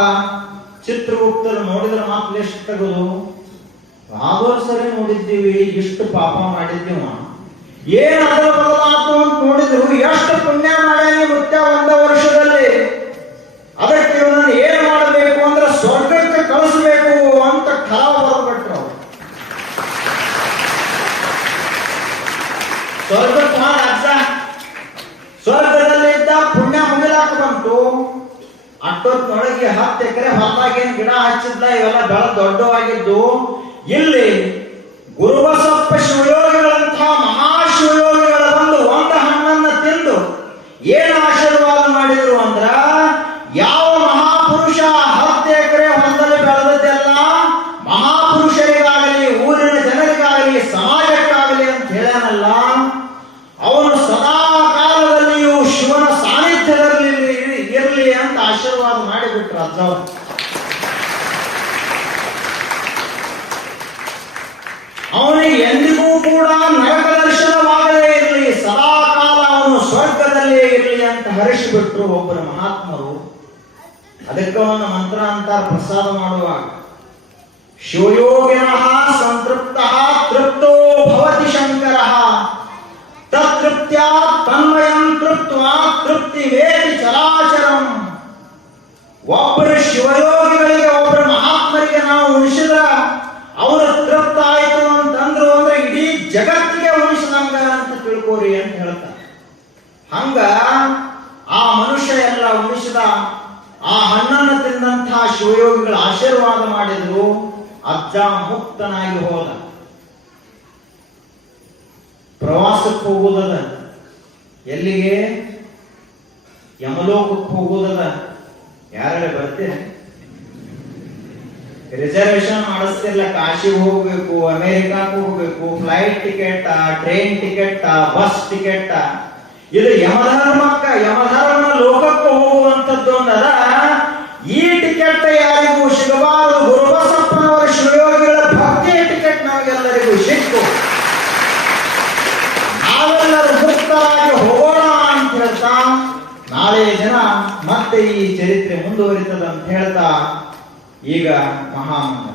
ಚಿತ್ರಗುಪ್ತರು ನೋಡಿದ್ರೆ ಮಾತ್ರ ಎಷ್ಟು ತೆಗೆದು ಆದೋರ್ ಸರಿ ನೋಡಿದ್ದೀವಿ, ಇಷ್ಟು ಪಾಪ ಮಾಡಿದ್ದೀವ, ಏನ್ ಅದರ ಬದಲಾತು ಅಂತ ನೋಡಿದ್ರು ಎಷ್ಟು ಪುಣ್ಯ ಮಾಡ್ಯಾನಿ ಮುತ್ಯ ಒಂದ ವರ್ಷದಲ್ಲಿ. ಅದಕ್ಕೆ ಇವನನ್ನು ಏನ್ ಮಾಡಬೇಕು ಅಂದ್ರೆ ಸ್ವರ್ಗಕ್ಕೆ ಕಳಿಸ್ಬೇಕು ಅಂತ ಖಾವ ಬರ್ಬಿಟ್ರು ಅವ್ರು. ಸ್ವರ್ಗಕ್ಕೆ ಅಜ್ಜ ಸ್ವರ್ಗದಲ್ಲಿದ್ದ ಪುಣ್ಯ ಮುಗಿಲಾಕ ಬಂತು. ಅಟ್ಟೊತ್ತಿನೊಳಗೆ 10 ಎಕರೆ ಹೊಲದಾಗೇನು ಗಿಡ ಹಚ್ಚಿದ್ಲ, ಇವೆಲ್ಲ ಬಹಳ ದೊಡ್ಡವಾಗಿದ್ದು. ಇಲ್ಲಿ ಗುರುಬಸಪ್ಪ ಶಿವಯೋಗಿಗಳಂತಹ ಮಹಾಶಿವಯೋಗಿಗಳ ಒಂದು ಹಣ್ಣನ್ನ ತಿಂದು ಏನು ಆಶೀರ್ವಾದ ಮಾಡಿದ್ರು ಅಂದ್ರ, ಯಾವ ಮಹಾಪುರುಷ 10 ಎಕರೆ ಹೊಲದಲ್ಲಿ ಬೆಳೆದದ್ದೆಲ್ಲ ಮಹಾಪುರುಷರಿಗಾಗಲಿ ಊರಿನ ಜನರಿಗಾಗಲಿ ಸಮಾಜಕ್ಕಾಗಲಿ ಅಂತ ಹೇಳ್ಯಾನಲ್ಲ, ಅವನು ಸದಾ ಕಾಲದಲ್ಲಿಯೂ ಶಿವನ ಸಾನ್ನಿಧ್ಯದಲ್ಲಿ ಇರಲಿ ಅಂತ ಆಶೀರ್ವಾದ ಮಾಡಿಬಿಟ್ರು ಅಜ್ಜವರು. ಅವನಿಗೆ ಎಂದಿಗೂ ಕೂಡ ನರಕ ದರ್ಶನವಾಗದೇ ಇರಲಿ, ಸದಾ ಕಾಲ ಅವನು ಸ್ವರ್ಗದಲ್ಲೇ ಇರಲಿ ಅಂತ ಹರಿಸಿಬಿಟ್ರು ಒಬ್ಬರು ಮಹಾತ್ಮರು. ಅದಕ್ಕೆ ಅವನ ಮಂತ್ರ ಅಂತಾರ ಪ್ರಸಾದ ಮಾಡುವಾಗ, ಶಿವಯೋಗಿನಃ ಸಂತೃಪ್ತ ತೃಪ್ತೋ ಭವತಿ ಶಂಕರ ತೃಪ್ತ್ಯಾ ತನ್ಮಯಂ ತೃಪ್ತ್ವಾ ತೃಪ್ತಿ ವೇದಿ ಚರಾಚರಂ. ಒಬ್ಬರು ಶಿವಯೋಗಿಗಳಿಗೆ ಒಬ್ಬರು ಮಹಾತ್ಮರಿಗೆ ನಾವು ಉಣಿಸಿದ್ರ ಅವರು ತೃಪ್ತ ಆಯ್ತು ಅಂತಂದ್ರು ಅಂದ್ರೆ ಇಡೀ ಜಗತ್ತಿಗೆ ಉಣಿಸಿದಂಗ ಅಂತ ತಿಳ್ಕೋರಿ ಅಂತ ಹೇಳ್ತಾರೆ. ಹಂಗ ಆ ಮನುಷ್ಯ ಎಲ್ಲ ಉಣಿಸಿದ ಆ ಹಣ್ಣನ್ನು ತಿಂದಂತಹ ಶಿವಯೋಗಿಗಳ ಆಶೀರ್ವಾದ ಮಾಡಿದ್ರು. ಅಜ್ಜ ಮುಕ್ತನಾಗಿ ಹೋದ. ಪ್ರವಾಸಕ್ಕೆ ಹೋಗುವುದದ, ಎಲ್ಲಿಗೆ? ಯಮಲೋಕಕ್ಕೆ ಹೋಗುವುದದ. ಯಾರೇ ಬರ್ತೀರಿ? ರಿಸರ್ವೇಶನ್ ಮಾಡಿಸ್ತಿರ್ಲ, ಕಾಶಿಗೆ ಹೋಗ್ಬೇಕು, ಅಮೆರಿಕಾಕ್ಕೆ ಹೋಗ್ಬೇಕು, flight ticket, train ticket, bus ticket. ಇದು ಯಮಧರ್ಮನ ಲೋಕಕ್ಕೆ ಹೋಗುವಂಥದ್ದು ಅನ್ನದ. ಈ ಟಿಕೆಟ್ ಯಾರಿಗೂ ಸಿಗಬಾರದು. ಗುರುಬಸಪ್ಪನವರ ಶಿವಯೋಗಿಗಳ ಭಕ್ತಿಯ ಟಿಕೆಟ್ ನಮಗೆಲ್ಲರಿಗೂ ಸಿಕ್ಕು. ನಾವೆಲ್ಲರೂ ಮುಕ್ತರಾಗಿ ಹೋಗೋಣ ಅಂತ ಹೇಳ್ತಾ, ನಾಳೆ ದಿನ ಮತ್ತೆ ಈ ಚರಿತ್ರೆ ಮುಂದುವರಿತದ ಅಂತ ಹೇಳ್ತಾ ಈಗ ಮಹಾಮಂತ್ರ